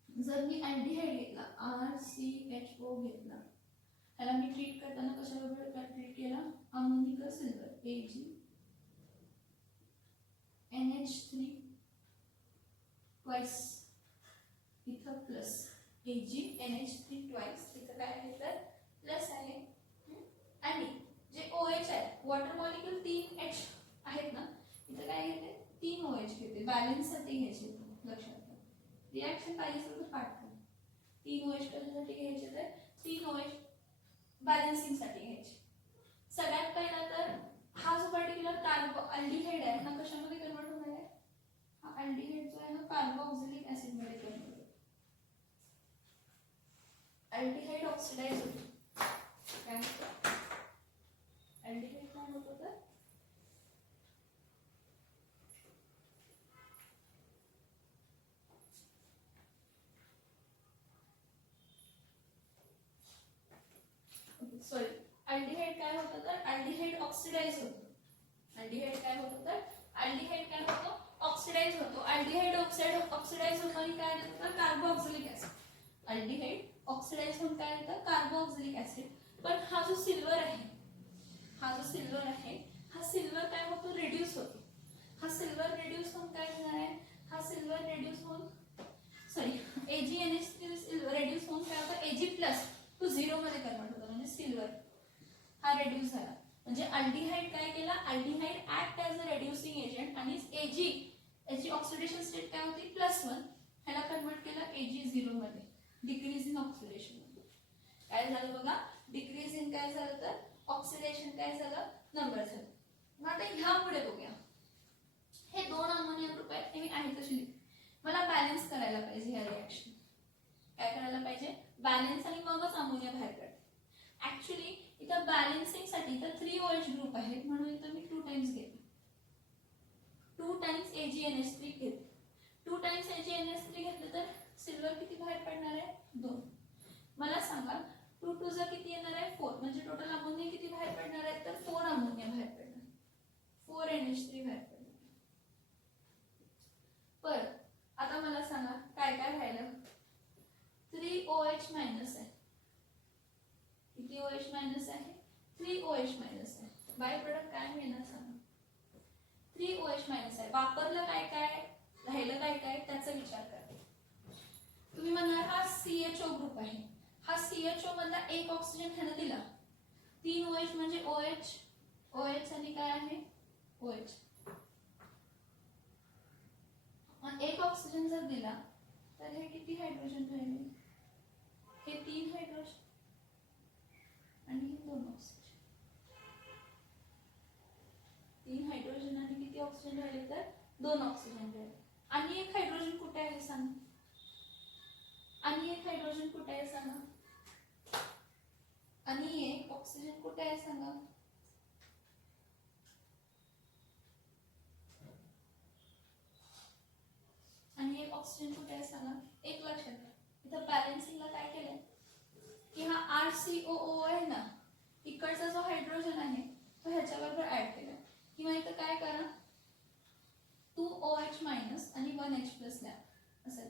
जर मी अल्डिहाइड घेतला RCHO घेतला, ह्याला मी ट्रीट करताना कशाबरोबर ट्रीट केला अमोनिकल सिल्वर AgNH3 ट्वाइस इथं प्लस AgNH3 ट्वाइस इथं काय आहे तर प्लस आहे. आणि जे OH आहे वॉटर मॉलिक्यूल 3H आहेत ना, इथं काय घेते 3 OH घेते. बॅलन्स साठी घ्यायचे लक्षात घ्या. रिएक्शन पाहिजे असेल तर पाठ करा. 3 OH कशासाठी घ्यायचे तर 3 OH बॅलन्सिंग साठी घ्यायचे. सगळ्यात पहिला तर हा जो पर्टिक्युलर कार्बो अल्डिहाइड आहे हा कशामध्ये कन्वर्ट होणार आहे, हा अल्डिहाइड जो आहे हा कार्बोक्सिलिक ऍसिड मध्ये कन्वर्ट होतो. अल्डिहाइड ऑक्सिडाइज होतो. काय होतं अल्डिहाइड काय होतं तर सॉरी अल्डिहाइड काय होतं तर अल्डिहाइड ऑक्सिडाइज होतो. अल्डिहाइड काय होतं तर अल्डिहाइड काय होतो ऑक्सिडाइज होतो. अल्डिहाइड ऑक्सिडाइज होतो आणि काय देतं तर कार्बोक्सिलिक ऍसिड. अल्डिहाइड ऑक्सिडाइज होऊन काय देतं कार्बोक्सिलिक ऍसिड. पण हा जो सिल्वर आहे हा सिल्वर काय होतो रिड्यूस होतो. हा सिल्वर रिड्यूस होऊन काय होणार आहे, हा सिल्वर रिड्यूस होऊन सॉरी AgNH3 रिड्यूस होऊन काय होतं Ag+ टू 0 मध्ये कन्वर्ट होतो. म्हणजे सिल्वर हा रिड्यूस झाला. म्हणजे अल्डिहाइड काय केला, aldehyde act as a reducing agent आणि याची ऑक्सिडेशन स्टेट काय होती +1, ह्याला कन्वर्ट केला Ag0 मध्ये, डिक्रीज इन ऑक्सिडेशन. काय झालं बघा, डिक्रीज इन काय झालं तर ऑक्सिडेशन काय झालं नंबर झालं. मग आता ह्या पुढे बघूया. हे 2 अमोनियम ग्रुप आहेत हे मी आहे तशी मला बॅलन्स करायला पाहिजे. ह्या रिएक्शन काय करायला पाहिजे बॅलन्स आणि मगच अमोनिया बाहेर काढते. ऍक्च्युली इथं बॅलन्सिंग साठी इथं 3 OH ग्रुप आहेत म्हणून इथं मी 2 टाइम्स घेते. 2 टाइम्स AgNH3 घेते. 2 टाइम्स AgNH3 घेतलं तर सिल्वर किती बाहेर पडणार आहे 2. मला सांगा 2 2 जा किती येणार आहे 4. म्हणजे टोटल अमोनिया किती बाहेर पडणार आहे तर 4 अमोनिया बाहेर पडणार, 4 NH3 बाहेर पडणार. परत आता मला सांगा काय काय राहिलं 3 OH मायनस आहे. किती OH मायनस आहे 3 OH मायनस आहे. बाय प्रोडक्ट काय मिळणार सांगा 3 OH मायनस आहे. वापरलं काय काय राहिलं काय काय त्याचा विचार करा. तुम्ही म्हणणार हा CHO ग्रुप आहे, हा CHO मधला एक ऑक्सिजन ह्याने दिला 3 OH म्हणजे OH, OH आणि काय आहे OH. एक ऑक्सिजन जर दिला तर हे किती हायड्रोजन राहिले, हे 3 हायड्रोजन आणि हे 2 ऑक्सिजन. 3 हायड्रोजन आणि किती ऑक्सिजन राहिले तर 2 ऑक्सिजन राहिले. आणि एक हायड्रोजन कुठे आहे सांगा, आणि एक हायड्रोजन कुठे आहे सांगा, आणि एक ऑक्सिजन कुठे आहे सांगा. आणि एक ऑक्सिजन कुठे आहे सांगा. एक लक्षात घ्या, इथं बॅलन्सिंगला काय केलंय की हा RCOO आहे ना, इकडचा जो हायड्रोजन आहे तो ह्याच्याबरोबर ऍड केला, किंवा इथं काय करा 2OH मायनस आणि 1H प्लस द्या असं,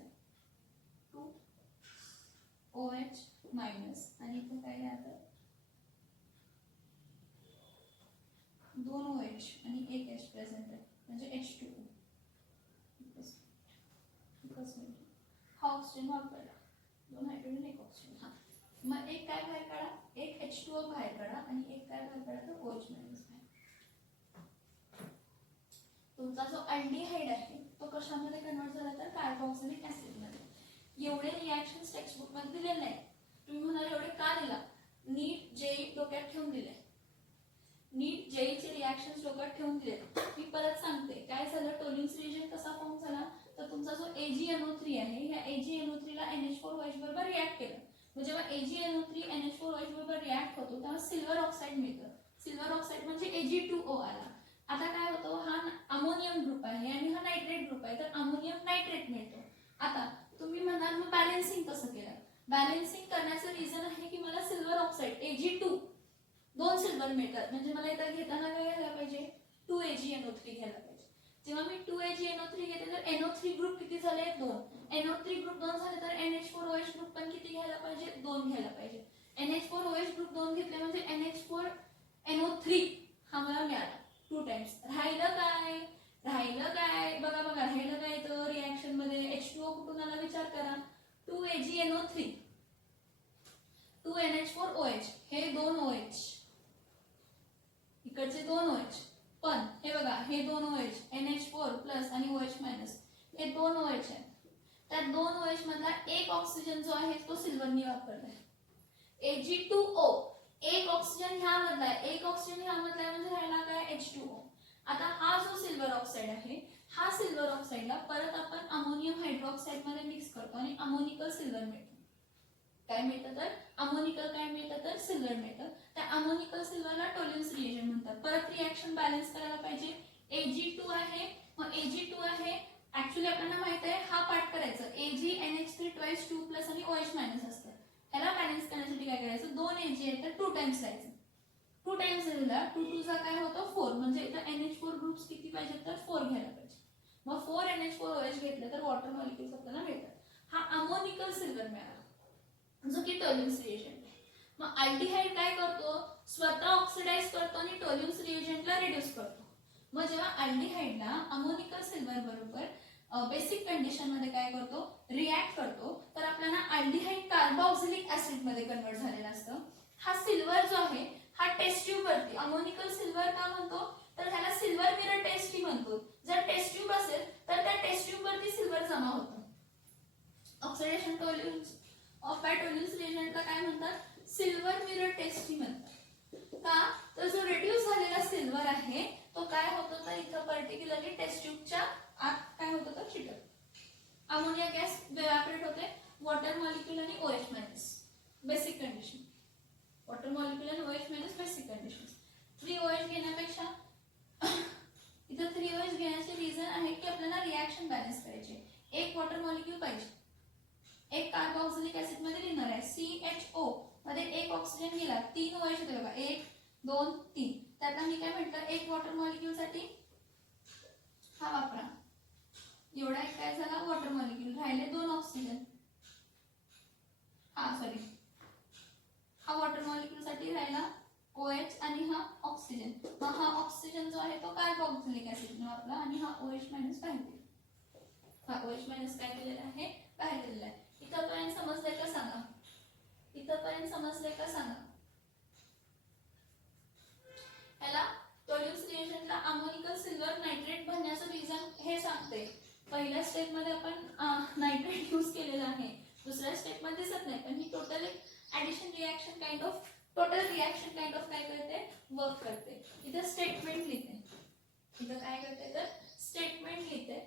2OH मायनस आणि इथं काय द्या तर 2OH आणि 1H प्रेझेंट आहे म्हणजे H2O. हा ऑक्सिजन वापरला, 2 हायड्रोजन 1 ऑक्सिजन. हा मग एक काय बाहेर काढा, एक H2O बाहेर काढा आणि एक काय बाहेर काढा तर OH मायनस बाहेर. तुमचा जो अल्डिहाइड आहे तो कशामध्ये कन्वर्ट झाला तर कार्बोक्सिलिक ऍसिड मध्ये. एवढे रिॲक्शन्स टेक्स्टबुक मध्ये दिलेले नाही. तुम्ही म्हणाल एवढे का दिला, नीट जेई डोक्यात ठेवून दिले, नीट जेईचे रिॲक्शन्स डोक्यात ठेवून दिले. मी परत सांगते काय झालं, टोलिन्स रिएजंट कसा फॉर्म झाला तर तुमचा जो AgNO3 आहे ह्या AgNO3 ला NH4OH बरोबर रिॲक्ट केलं. म्हणजे जेव्हा AgNO3 NH4OH बरोबर रिॲक्ट होतो तेव्हा सिल्वर ऑक्साईड मिळतं. सिल्वर ऑक्साईड म्हणजे Ag2O आला. आता काय होतं, हा अमोनियम ग्रुप आहे आणि हा नायट्रेट ग्रुप आहे, तर अमोनियम नायट्रेट मिळतो. आता तुम्ही म्हणाल मग बॅलन्सिंग कसं केलं, बॅलन्सिंग करण्याचं रिझन आहे की मला सिल्वर ऑक्साईड Ag2 2 सिल्वर मिळतात, म्हणजे मला इथं घेताना काय घ्यायला पाहिजे 2AgNO3 घ्यायला पाहिजे. जेव्हा मी 2AgNO3 घेते तर NO3 ग्रुप किती झाले 2, NO3 ग्रुप 2 झाले तर NH4OH ग्रुप पण किती घ्यायला पाहिजे 2 घ्यायला पाहिजे. NH4OH ग्रुप 2 घेतले म्हणजे NH4NO3 हा मला मिळाला 2 टाइम्स. राहिलं काय बघा राहिलं काय तर रिॲक्शन मध्ये H2O कुठून आला विचार करा, 2AgNO3 2NH4OH हे 2 OH, इकडचे 2 OH, पण हे बघा हे 2 OH NH4 प्लस आणि OH मायनस हे 2 OH आहे. त्या 2 OH मधला एक ऑक्सिजन जो आहे तो सिल्वरनी वापरलाय. Ag2O एक ऑक्सिजन ह्या मधला आहे, एक ऑक्सिजन ह्या मधला आहे म्हणजे राहिला काय H2O. आता हा जो सिल्वर ऑक्साईड आहे हा सिल्वर ऑक्साईडला परत आपण अमोनियम हायड्रोक्साईड मध्ये मिक्स करतो आणि अमोनिकल सिल्वर मिळतो. काय मिळतं तर अमोनिकल काय मिळतं तर सिल्वर मिळतं. त्या अमोनिकल सिल्वरला टोलिन्स रिएजंट म्हणतात. परत रिॲक्शन बॅलन्स करायला पाहिजे, Ag2 आहे मग Ag2 आहे, ऍक्च्युअली आपल्याला माहित आहे हा पार्ट करायचं AgNH3 ट्वाइस 2 प्लस आणि OH मायनस असतं. ह्याला बॅलन्स करण्यासाठी काय करायचं 2 Ag आहे तर 2 टाइम्स करायचं, 2 टाइम्स दिला 2 2 चा काय होतं 4, म्हणजे इथं NH4 ग्रुप्स किती पाहिजे तर 4 घ्यायला पाहिजे. मग 4 NH4OH घेतलं तर वॉटर मॉलिक्युल्स आपल्याला मिळतात. हा अमोनिकल सिल्वर मिळाला जो की टोलिन्स रिएजंट आहे. मग अल्डिहाइड काय करतो, स्वतः ऑक्सिडाइज करतो आणि टोलिन्स रिएजंटला रिड्यूस करतो. मग जेव्हा अल्डिहाइडला अमोनिकल सिल्वर बरोबर बेसिक कंडिशन मध्ये काय करतो रिॲक्ट करतो तर आपल्याला अल्डिहाइड कार्बोक्सिलिक ऍसिड मध्ये कन्वर्ट झालेला असतं. हा सिल्वर जो आहे हा टेस्ट ट्यूब वरती, अमोनिकल सिल्वर का म्हणतो तर ह्याला सिल्वर मिरर टेस्ट ट्यूब म्हणतो. जर टेस्ट ट्यूब असेल तर त्या टेस्ट ट्यूब वरती सिल्वर जमा होतं. ऑक्सिडेशन टोलिन्स ऑफ टोलिन्स रिएजंटला काय म्हणतात सिल्वर मिरर टेस्ट ट्यूब म्हणतात. का तर जो रिड्यूस झालेला सिल्वर आहे तो काय होतो तर इथं पर्टिक्युलरली टेस्ट ट्यूबच्या आत काय होतं तर चिटकतो. अमोनिया गॅस इव्हॅपोरेट होते, वॉटर मॉलिक्यूल आणि OH minus basic condition, water molecule आणि OH minus basic condition. 3 OH घेण्यापेक्षा इथं 3 OH घेण्याचे रिझन आहे की आपल्याला रिॲक्शन बॅलन्स करायचे. एक वॉटर मॉलिक्यूल पाहिजे, एक कार्बोक्सिलिक ऍसिड मध्ये लिहिणार आहे CHO मध्ये एक ऑक्सिजन गेला 3 OH होते बघा 1 2 3, त्यातला मी काय म्हटलं एक वॉटर मॉलिक्यूल साठी हा वापरा, एवढा एक काय झाला वॉटर मॉलिक्यूल, राहिले 2 ऑक्सिजन, हा वॉटर मॉलिक्यूल साठी राहिला OH आणि हा ऑक्सिजन. मग हा ऑक्सिजन जो आहे तो कार्बोक्सिलिक ऍसिड ने वापरला आणि हा OH मायनस बाहेर दिला, हा OH मायनस काय केलेला आहे बाहेर दिलेला आहे. इथपर्यंत समजलंय का सांगा, इथपर्यंत समजलंय का सांगा. Kind of total reaction kind of काय करते वर्क करते. इथं स्टेटमेंट लिहिते. इथं काय करते तर स्टेटमेंट लिहिते.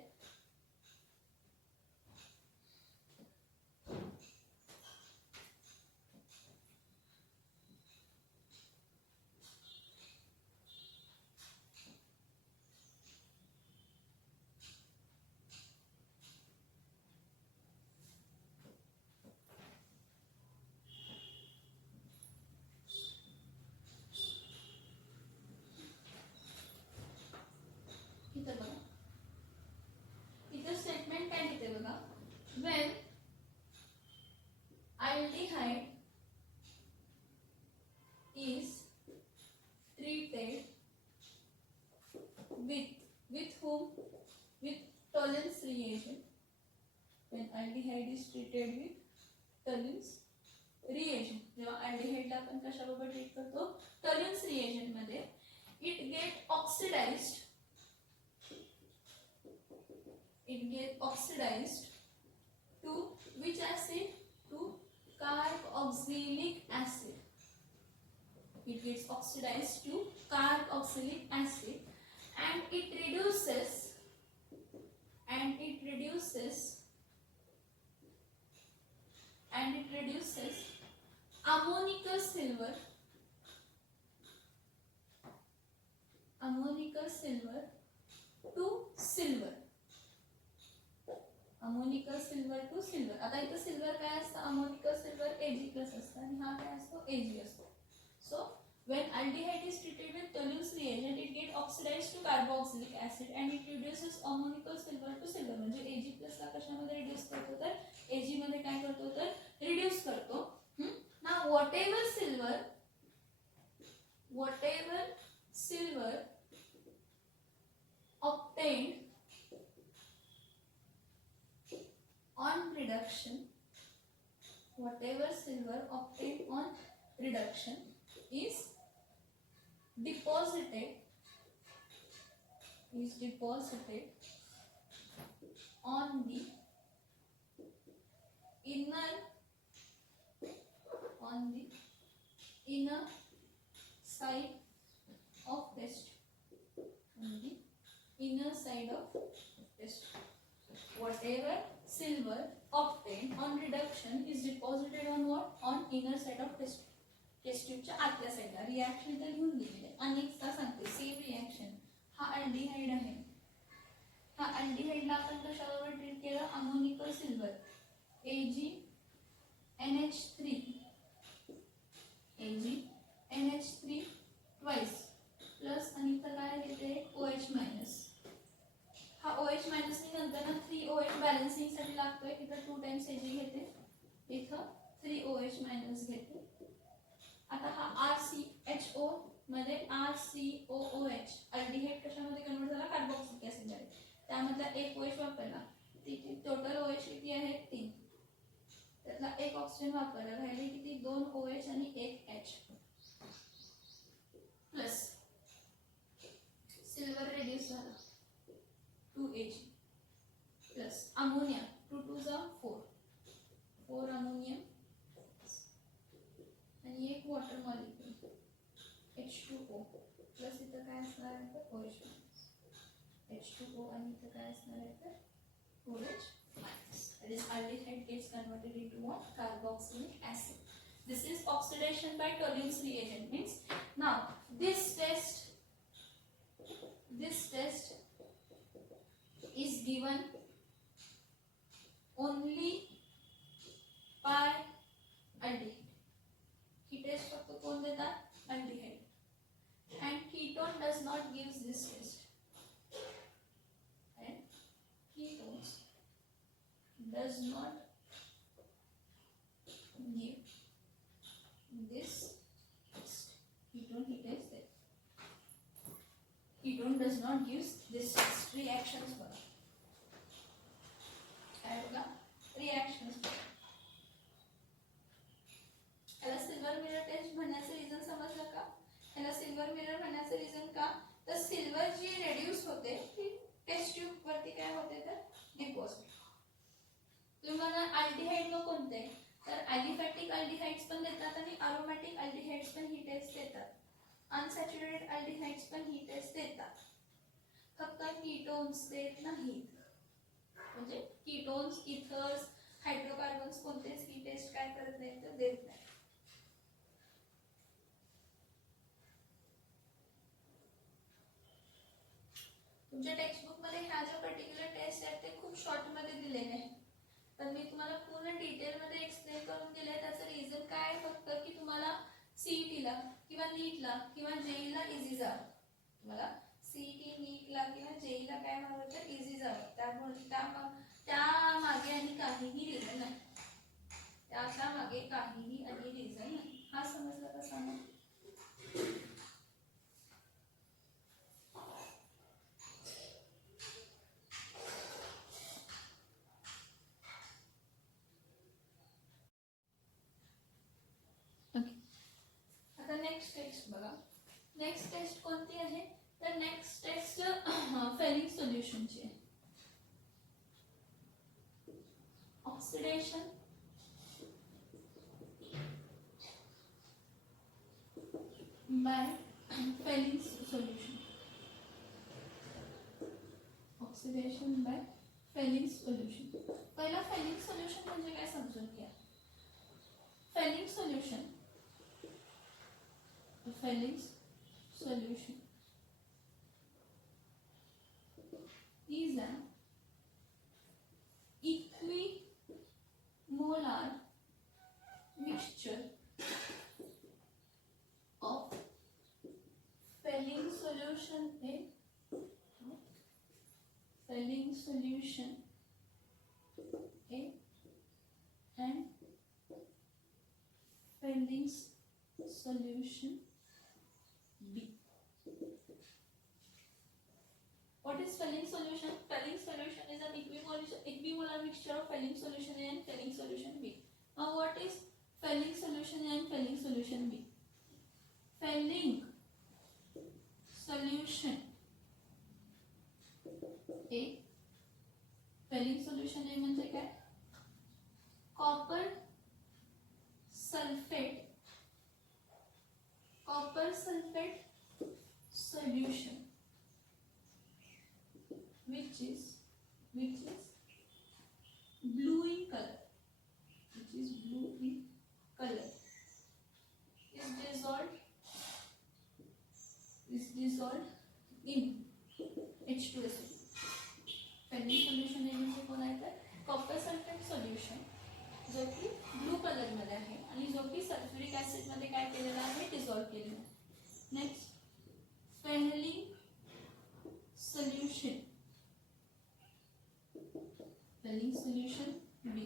इथं बघा, इथं स्टेटमेंट काय लिहिते बघा. when aldehyde is treated with whom, with Tollens reagent. when aldehyde is treated with Tollens reagent, जेव्हा अल्डिहाइडला आपण कशाबरोबर ट्रीट करतो Tollens reagent मध्ये, it get oxidized to which acid? To carboxylic acid. It gets oxidized to carboxylic acid and it reduces ammonical silver to silver. Ammoniacal silver to silver. आता इथं सिल्वर काय असतं, अमोनिकल सिल्वर Ag+ असतं आणि हा काय असतो Ag असतो. So when aldehyde is treated with Tollens reagent it get oxidized to carboxylic acid and it reduces ammonical silver to silver. म्हणजे Ag+ ला कशामध्ये रिड्यूस करतो तर Ag मध्ये काय करतो तर रिड्यूस करतो. now whatever silver obtained on reduction, is deposited on the inner side of test. Whatever silver obtained on reduction is deposited on what? On inner side of test ट्यूबच्या आतल्या साईडला. रिएक्शन तर लिहून दिलेले. अनेकदा सांगते सेम रिएक्शन. हा अल्डिहाइड आहे. हा अल्डिहाइडला आपण कशाबरोबर ट्रीट केलं, ammoniacal silver AgNH3 twice plus आणि इथं काय घेते OH-. हा OH- नी नंतर ना 3OH बॅलन्सिंग साठी लागतोय. इथं 2 टाइम्स Ag घेते, इथं 3OH- घेते. आता हा RCHO मध्ये RCOOH अल्डिहाइड कशामध्ये कन्वर्ट झाला, कार्बोक्सिलिक ऍसिड मध्ये. त्यामधला एक OH वापरला, टोटल OH किती आहेत 3. त्यातला एक ऑक्सिजन वापरला, राहिले किती 2 OH आणि 1 H. प्लस सिल्वर रिड्यूस झाला 2 Ag प्लस अमोनिया 2 2 जा 4 अमोनियम आणि एक वॉटर मॉलिक्यूल H2O प्लस इथं काय असणार आहे तर OH H2O आणि इथं काय असणार आहे तर OH-. That is aldehyde gets converted into what? Carboxylic acid. This is oxidation by Tollens reagent. Means now this test is given only by aldehyde. ही टेस्ट फक्त कोण देतात, aldehyde. and ketone does not give this test. And ketones does not give this test. Ketone does not give this test. Reactions बघा काय बघा reactions बघा. याला सिल्वर मिरर टेस्ट म्हणण्याचं रिझन समजलं का. याला सिल्वर मिरर म्हणण्याचं रिझन का तर सिल्वर जी रेड्यूस होते ती टेस्ट ट्यूब वरती काय होते तर डिपॉझिट. तुम्ही म्हणा अल्डिहाइड मग कोणते तर ॲलिफॅटिक अल्डिहाइड्स पण देतात आणि अरोमॅटिक अनसॅच्युरेटेड अल्डिहाइड्स पण ही टेस्ट देतात, फक्त कीटोन्स देत नाहीत. म्हणजे कीटोन्स, इथर्स, हायड्रोकार्बन्स कोणतेच ही टेस्ट काय करत नाही तर देत नाही. तुमच्या टेक्स्टबुक मध्ये ह्या ज्या पर्टिक्युलर टेस्ट आहेत ते खूप शॉर्ट मध्ये दिलेले आहेत, पण मी तुम्हाला पूर्ण डिटेल मध्ये एक्सप्लेन करून दिले. त्याचं रिझन काय आहे फक्त की तुम्हाला सीईटीला किंवा नीटला किंवा जेईला इझी जावं. तुम्हाला सीईटी, नीटला किंवा जेईला काय व्हावं तर इझी जावं. त्यामुळे त्या मागे आणि काहीही रिझन नाही, त्याच्या मागे काहीही आणि रिझन नाही. हा समजला का सांगा? आता नेक्स्ट टेस्ट बघा. नेक्स्ट टेस्ट कोणती आहे तर नेक्स्ट टेस्ट फेलिंग सोल्युशनची आहे. Oxidation by Fehling solution. Oxidation by Fehling solution. पहिला फेलिंग सोल्युशन म्हणजे काय समजून घ्या. Fehling solution, Fehling solution is an equimolar mixture of Fehling solution A, Fehling solution A and Fehling solution B. What is Fehling solution? Fehling solution is an equimolar mixture of Fehling solution A and Fehling solution B. Now what is Fehling solution A and Fehling solution B? Fehling solution A, Fehling solution A म्हणजे काय? Copper sulfate solution which is blue in color, is dissolved in H2SO. Fehling solution हे म्हणजे कोण आहे तर कॉपर सल्फेट सोल्युशन जो की ब्लू कलर मध्ये आहे आणि जो की सल्फ्युरिक ऍसिड मध्ये काय केलेला आहे डिसॉल्व केलेला आहे. Next Fehling solution B.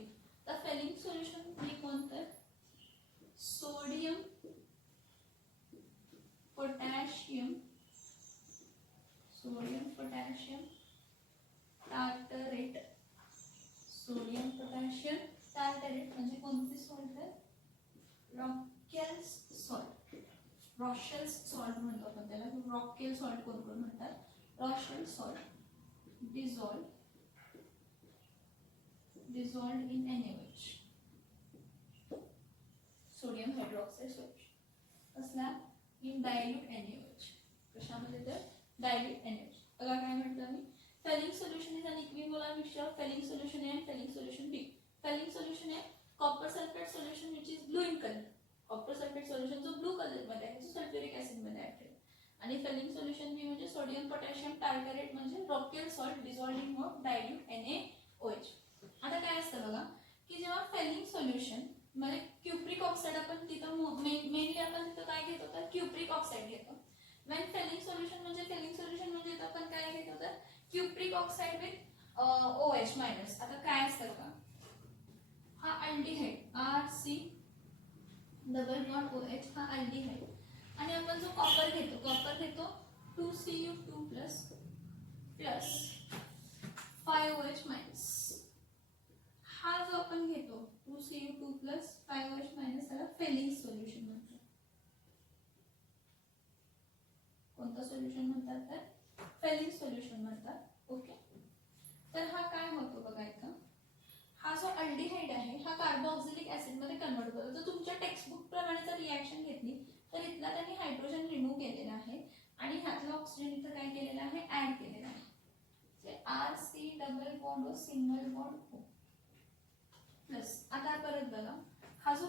The Fehling solution B कोणतं? Sodium potassium tartrate. Sodium potassium tartrate म्हणजे कोणते सॉल्ट आहे? रॉशेल्स सॉल्ट म्हणतो आपण त्याला, रॉकेल सॉल्ट कोण म्हणतात, Rochelle salt dissolved in NaOH, sodium hydroxide solution. कसला? In dilute NaOH. कशामध्ये तर डायल्यूट NaOH. बघा काय म्हटलं मी, Fehling solution is an equimolar mixture of Fehling solution A and Fehling solution B. Fehling solution A, copper sulfate solution which is blue in color. Copper sulphate solution जो ब्लू कलर मध्ये आहे, जो सल्फ्युरिक ऍसिड मध्ये आहे. आणि फेलिंग सोल्युशन बी म्हणजे सोडियम पोटॅशियम टार्टरेट म्हणजे रॉकेल salt dissolved in dilute NaOH. आता काय असतं बघा की जेव्हा फेलिंग सोल्युशन म्हणजे क्युप्रिक ऑक्साइड आपण तिथं मेनली आपण तिथं काय घेतो तर क्युप्रिक ऑक्साइड घेतो. व्हेन फेलिंग सोल्युशन म्हणजे इथं आपण काय घेतो तर cupric oxide with OH minus. आता काय असतं का, हा aldehyde RC double bond OH हा अल्डिहाइड आणि आपण जो कॉपर घेतो 2Cu2 प्लस 5OH मायनस. हा जो आपण घेतो 2Cu2 प्लस 5OH मायनस त्याला फेलिंग सोल्युशन म्हणतात. कोणतं सोल्युशन म्हणतात तर फेलिंग सोल्युशन म्हणतात. ओके, तर हा काय होतो बघा इथं, हा जो अल्डिहाइड आहे हा कार्बोक्सिलिक ऍसिड मध्ये कन्वर्ट होतो. तर तुमच्या टेक्स्टबुक प्रमाणे जर रिएक्शन घेतली तर इथला त्यांनी हायड्रोजन रिमूव्ह केलेला आहे. Bond O single bond O plus. आता परत बघा, हा जो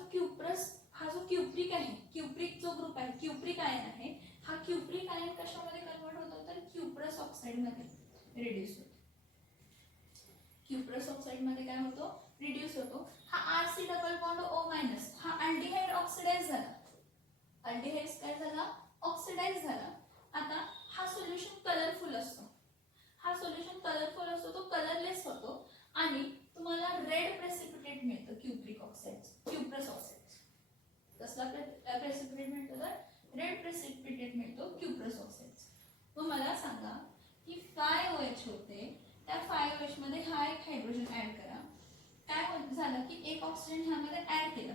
क्युप्रिक आहे, क्युप्रिक जो ग्रुप आहे, क्युप्रिक आयन आहे, हा क्युप्रिक आयन कशामध्ये कन्वर्ट होतो तर क्युप्रस ऑक्साइड मध्ये रिड्यूस होतो. क्युप्रस ऑक्साइड मध्ये काय होतो, रिड्यूस होतो. हा R C double bond O minus, हा अल्डिहाइड ऑक्सिडाइज झाला. अल्डिहाइड काय झाला, ऑक्सिडाइज झाला. आता हा सोल्युशन कलरफुल असतो, हा सोल्युशन कलरफुल असतो, तो कलरलेस होतो आणि तुम्हाला रेड प्रेसिपिटेट मिळतं क्युप्रिक ऑक्साइड, क्युप्रस ऑक्साइड. कसला प्रेसिपिटेट मिळतो तर रेड प्रेसिपिटेट मिळतो क्युप्रस ऑक्साइड. मग मला सांगा की 5OH होते, त्या 5OH मध्ये हा एक हायड्रोजन ऍड करा. काय झालं की एक ऑक्सिजन ह्यामध्ये ऍड केला,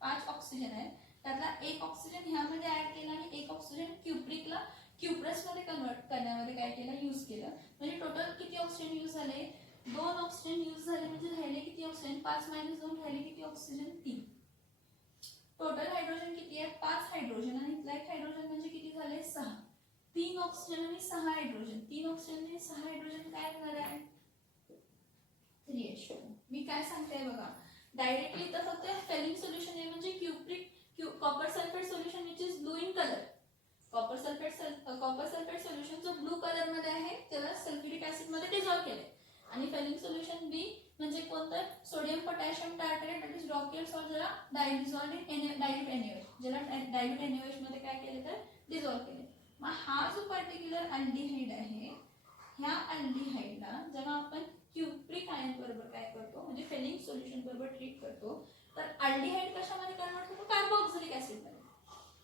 5 ऑक्सिजन आहे, त्यातला एक ऑक्सिजन ह्यामध्ये ऍड केला आणि एक ऑक्सिजन क्युप्रिकला क्युप्रस मध्ये कन्वर्ट करण्यामध्ये काय केलं, यूज केलं. म्हणजे टोटल किती ऑक्सिजन यूज झाले, 2 ऑक्सिजन यूज झाले. म्हणजे राहिले किती ऑक्सिजन, 5 - 2 राहिले किती ऑक्सिजन, 3. टोटल हायड्रोजन किती आहे, 5 हायड्रोजन आणि इथला एक हायड्रोजन म्हणजे किती झाले, 6. 3 ऑक्सिजन आणि 6 हायड्रोजन, 3 ऑक्सिजन आणि 6 हायड्रोजन काय होणार आहे, 3H2. मी काय सांगते बघा, डायरेक्टली तर फक्त फेलिंग सोल्युशन आहे म्हणजे cupric copper sulphate solution which is blue in colour. Copper sulphate solution जो ब्लू कलर मध्ये आहे त्याला सल्फ्युरिक ऍसिड मध्ये डिझॉल्व केले. आणि फेलिंग सोल्युशन बी म्हणजे कोणतं, sodium potassium tartrate that is Rochelle salt, ज्याला डिझॉल्व्ड इन डायल्यूट NaOH, ज्याला डायल्यूट NaOH मध्ये काय केले तर डिझॉल्व केले. मग हा जो पर्टिक्युलर अल्डिहाइड आहे, ह्या अल्डिहाइडला जेव्हा आपण क्युप्रिक आयन बरोबर काय करतो म्हणजे फेलिंग सोल्युशन बरोबर ट्रीट करतो, तर अल्डिहाइड कशामध्ये कन्वर्ट होतो, कार्बोक्सिलिक ऍसिड मध्ये.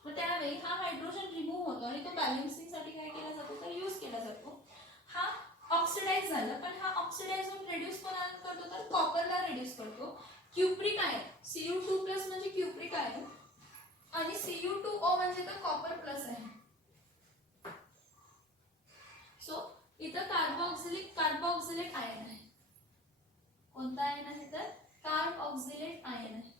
मग त्यावेळी हा हायड्रोजन रिमूव्ह होतो आणि तो बॅलन्सिंग साठी काय केला जातो तर यूज केला जातो. हा ऑक्सिडाइज झाला, पण हा ऑक्सिडाइज होऊन रिड्यूस कोणाला करतो तर कॉपरला रिड्यूस करतो. क्युप्रिक आयन Cu2+ म्हणजे क्युप्रिक आयन आणि Cu2O म्हणजे तर कॉपर प्लस आहे. सो इथं कार्बोक्सिलेट आयन आहे. कोणता आयन आहे तर कार्बोक्सिलेट आयन आहे.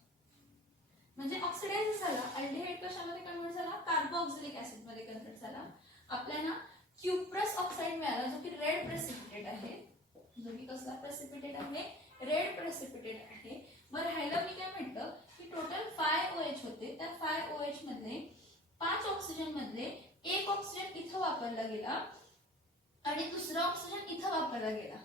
म्हणजे ऑक्सिडाइज झाला, अल्डिहाइड कशामध्ये कन्वर्ट झाला, कार्बोक्सिलिक ऍसिड मध्ये कन्वर्ट झाला. आपल्याला क्युप्रस ऑक्साइड मिळाला जो की रेड प्रेसिपिटेट आहे, जो की कसला प्रेसिपिटेट आहे, रेड प्रेसिपिटेट आहे. मग राहिलं मी काय म्हटलं की टोटल 5OH होते, त्या 5OH मधले 5 ऑक्सिजन मधले एक ऑक्सिजन इथं वापरला गेला आणि दुसरा ऑक्सिजन इथं वापरला गेला.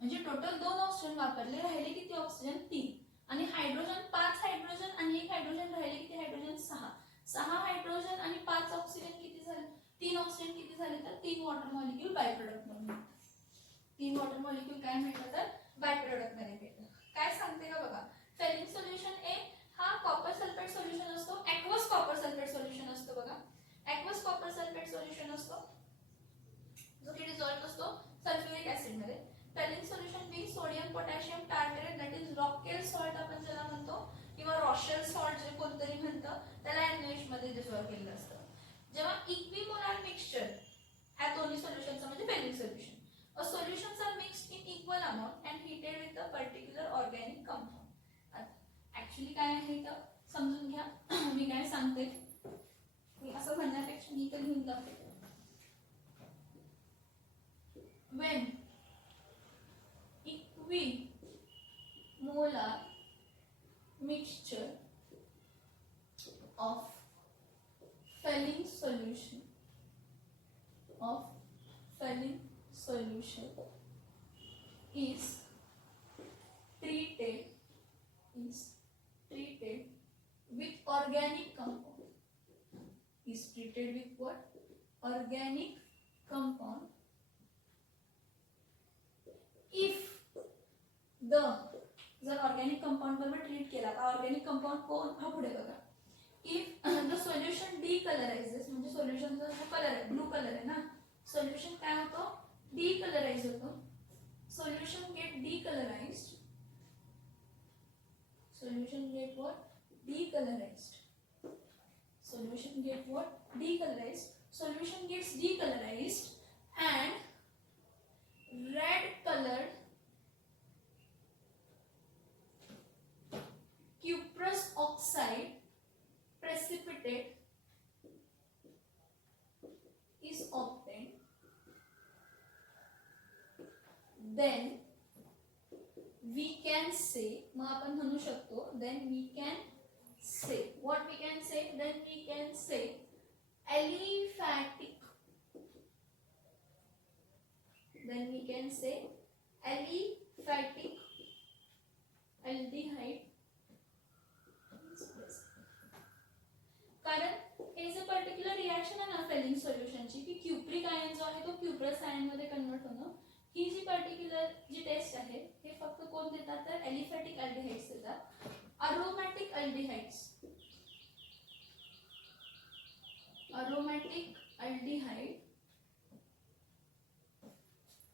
म्हणजे टोटल 2 ऑक्सिजन वापरले, राहिले किती ऑक्सिजन, 3. आणि हायड्रोजन 5 हायड्रोजन आणि एक हायड्रोजन, राहिले किती हायड्रोजन, 6 हायड्रोजन आणि 5 ऑक्सिजन किती झाले, 3 ऑक्सिजन किती झाले तर 3 वॉटर मॉलिक्यूल बाय प्रोडक्ट मध्ये. 3 वॉटर मॉलिक्यूल काय मिळतं तर बाय प्रोडक्ट मध्ये मिळतं. काय सांगते का बघा, फेलिंग सोल्युशन ए हा कॉपर सल्फेट सोल्युशन असतो, ॲक्वस कॉपर सल्फेट सोल्युशन असतो. बघा ॲक्वस कॉपर सल्फेट सोल्युशन असतो जो की डिझॉल्व्ड असतो सल्फ्युरिक ऍसिड मध्ये. Fehling solution B sodium potassium tartrate that is Rochelle salt आपण ज्याला म्हणतो, किंवा रॉशेल सॉल्ट जे कोणतरी म्हणतं, त्याला NaOH मध्ये डिझॉल्व केलेलं असतं. जेव्हा इक्विमोलार मिक्सचर ह्या दोन्ही सोल्युशनचं म्हणजे Fehling solution, a solutions are mixed in equal amount and heated with a particular organic compound. Actually काय आहे तर समजून घ्या, मी काय सांगते असं म्हणण्यापेक्षा मी तर लिहून दाखवते. When equimolar mixture of felling solution is treated with organic compound, is treated with what, organic compound. If the जर ऑर्गॅनिक कंपाऊंड बरोबर ट्रीट केला तर ऑर्गॅनिक कंपाऊंड कोण, हा पुढे बघा. इफ द सोल्युशन डीकलराइजेस, म्हणजे सोल्युशनचा जो कलर आहे ब्लू कलर आहे ना, सोल्युशन काय होतो, डीकलराइज होतो. Solution get decolourised, solution get what, decolourised. Solution get what, decolourised. Solution gets decolourised and red colored cuprous oxide precipitate is obtained. Then मग आपण म्हणू शकतो then we can say what we can say then we can say aliphatic then we can say aliphatic aldehyde कारण हे जे पर्टिक्युलर रिएक्शन आहे ना फेलिंग सोल्युशनची की क्युप्रिक आयन जो आहे तो क्युप्रस आयन मध्ये कन्वर्ट होणं ही जी पर्टिक्युलर जी टेस्ट आहे हे फक्त कोण देतात तर एलिफॅटिक अल्डिहाइड्स देतात aromatic aldehydes aromatic aldehyde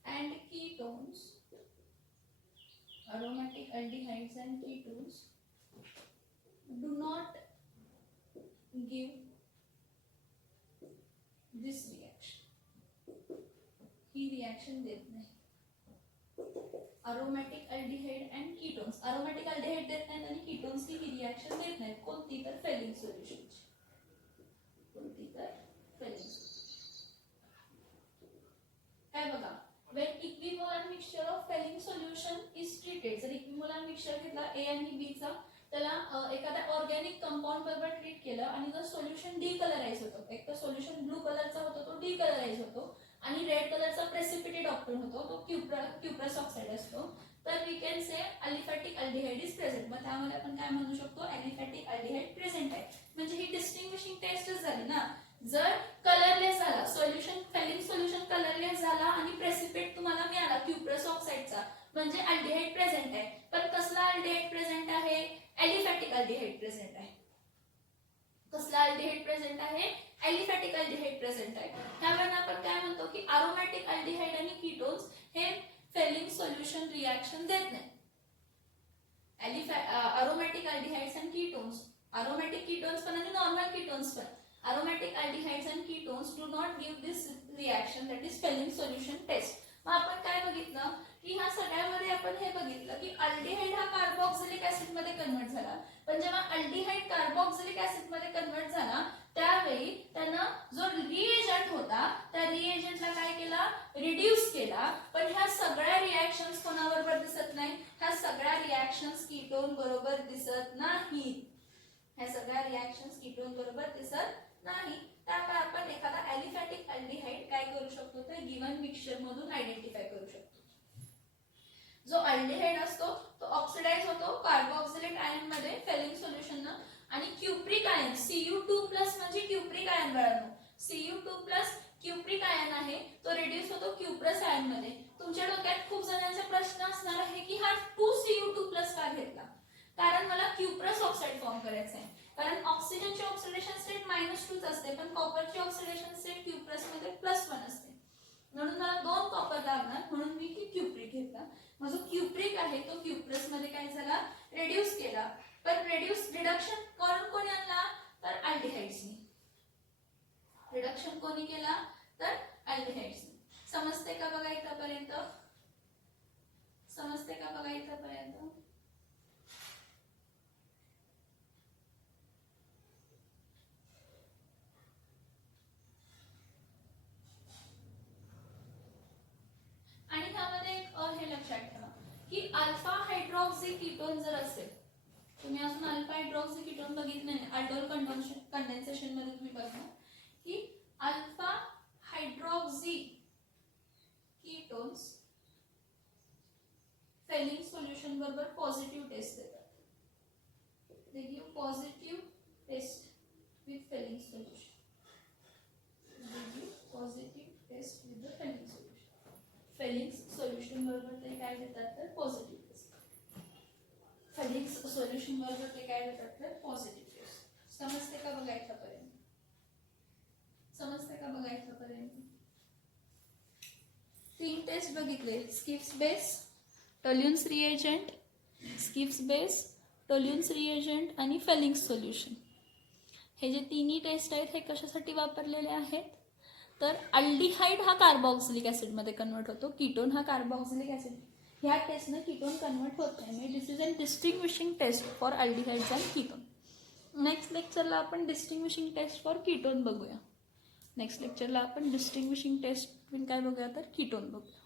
and ketones aromatic aldehydes and ketones do not give this reaction he reaction देत नाही aromatic aldehyde and ketones aromatic aldehyde देत नाहीत आणि ketones ही reaction देत नाहीत कोणती तर फेलिंग सोल्युशनची कोणती तर फेलिंग काय बघा when equimolar mixture of failing solution is treated जर equimolar mixture घेतला A आणि B चा त्याला एखाद्या ऑर्गॅनिक कंपाऊंड बरोबर ट्रीट केलं आणि जर सोल्युशन डिकलराइज होतो एक तर सोल्युशन ब्लू कलरचा होतो तो डिकलराइज होतो आणि रेड कलरचा प्रेसिपिटेट ऑक्टेन होतो तो क्युप्रस ऑक्साइड असतो तर we can say aliphatic aldehyde is present मग त्यामध्ये आपण काय म्हणू शकतो अलिफॅटिक अल्डिहाइड प्रेझेंट आहे म्हणजे ही डिस्टिंग्विशिंग टेस्टच झाली ना जर कलरलेस झाला सोल्युशन फेलिंग सोल्युशन कलरलेस झाला आणि प्रेसिपिटेट तुम्हाला मिळाला क्युप्रस ऑक्साइडचा म्हणजे अल्डिहाइड प्रेझेंट आहे पण कसला अल्डिहाइड प्रेझेंट आहे एलिफॅटिक अल्डिहाइड प्रेझेंट आहे कसला अल्डिहाइड प्रेझेंट आहे एलिफॅटिक अल्डिहाइड प्रेझेंट आहे त्यामुळे आपण काय म्हणतो की अरोमॅटिक अल्डिहाइड आणि कीटोन्स हे फेलिंग सोल्युशन रिएक्शन देत नाही अरोमॅटिक अल्डिहाइड्स आणि कीटोन्स अरोमॅटिक कीटोन्स पण आणि नॉर्मल कीटोन्स पण aromatic aldehydes and ketones do not give this reaction that is Fehling solution test मग आपण काय बघितलं की ह्या सगळ्यामध्ये आपण हे बघितलं की अल्डिहाइड हा कार्बोक्सिलिक ऍसिड मध्ये कन्वर्ट झाला पण जेव्हा अल्डिहाइड कार्बोक्सिलिक ऍसिड मध्ये कन्वर्ट झाला त्यावेळी त्यानं जो रिएजंट होता त्या रिएजंटला काय केला रिड्यूस केला पण ह्या सगळ्या रिएक्शन्स कोणाबरोबर दिसत नाही ह्या सगळ्या रिएक्शन्स कीटोन बरोबर दिसत नाहीत ह्या सगळ्या रिएक्शन्स कीटोन बरोबर दिसत नाही त्यामुळे आपण एखादा एलिफॅटिक अल्डिहाइड काय करू शकतो तर गिवन मिक्सचर मधून आयडेंटिफाय करू शकतो जो अल्डिहाइड असतो तो ऑक्सिडाइज होतो कार्बोक्सिलेट आयन मध्ये फेलिंग सोल्युशन न आणि क्युप्रिक आयन Cu2+ म्हणजे क्युप्रिक आयन बाळांनो Cu2+ क्युप्रिक आयन आहे तो रिड्यूस होतो क्युप्रस आयन मध्ये तुमच्या डोक्यात खूप जणांचा प्रश्न असणार आहे की हा 2Cu2+ का घेतला कारण मला क्युप्रस ऑक्साइड फॉर्म करायचा आहे कारण ऑक्सिजनची ऑक्सिडेशन स्टेट -2 असते पण कॉपरची ऑक्सिडेशन स्टेट क्युप्रस मध्ये +1 असते म्हणून मला 2 कॉपर लागणार म्हणून मी क्युप्रिक घेतला मग जो क्युप्रिक आहे तो क्युप्रस मध्ये काय झाला रिड्यूस केला पण रिडक्शन कोणी आणला तर अल्डिहाइड्सनी रिडक्शन कोणी केला तर अल्डिहाइड्सनी समजते का बघा इथपर्यंत समजते का बघा इथपर्यंत आणि ह्यामध्ये एक हे लक्षात ठेवा की अल्फा हायड्रॉक्सी कीटोन जर असेल तुम्ही अजून अल्फा हायड्रॉक्सी कीटोन बघितले नाही अल्डोल कंडेन्सेशन मध्ये तुम्ही बघा की alpha hydroxy ketones Fehling solution बरोबर पॉझिटिव्ह टेस्ट देतात they give positive test with Fehling solution they give positive test with the Fehling solution Fehling solution बरोबर ते काय देतात तर पॉझिटिव्ह टेस्ट फेलिंग सोल्युशन बरोबर ते काय देतात तर पॉझिटिव्ह टेस्ट समजते का बघा इथपर्यंत समजते का बघा इथपर्यंत 3 टेस्ट बघितले Schiff's base Tollens reagent Schiff's base Tollens reagent आणि फेलिंग सोल्युशन हे जे तिन्ही टेस्ट आहेत हे कशासाठी वापरलेले आहेत तर अल्डिहाइड हा कार्बोक्सिलिक ऍसिड मध्ये कन्वर्ट होतो कीटोन हा कार्बोक्सिलिक ऍसिड ह्या टेस्टने कीटोन कन्वर्ट होत नाही म्हणजे this is an distinguishing test for aldehydes and ketone next लेक्चरला आपण डिस्टिंग्विशिंग टेस्ट फॉर कीटोन बघूया नेक्स्ट लेक्चरला आपण डिस्टिंग्विशिंग टेस्ट काय बघूया तर कीटोन बघूया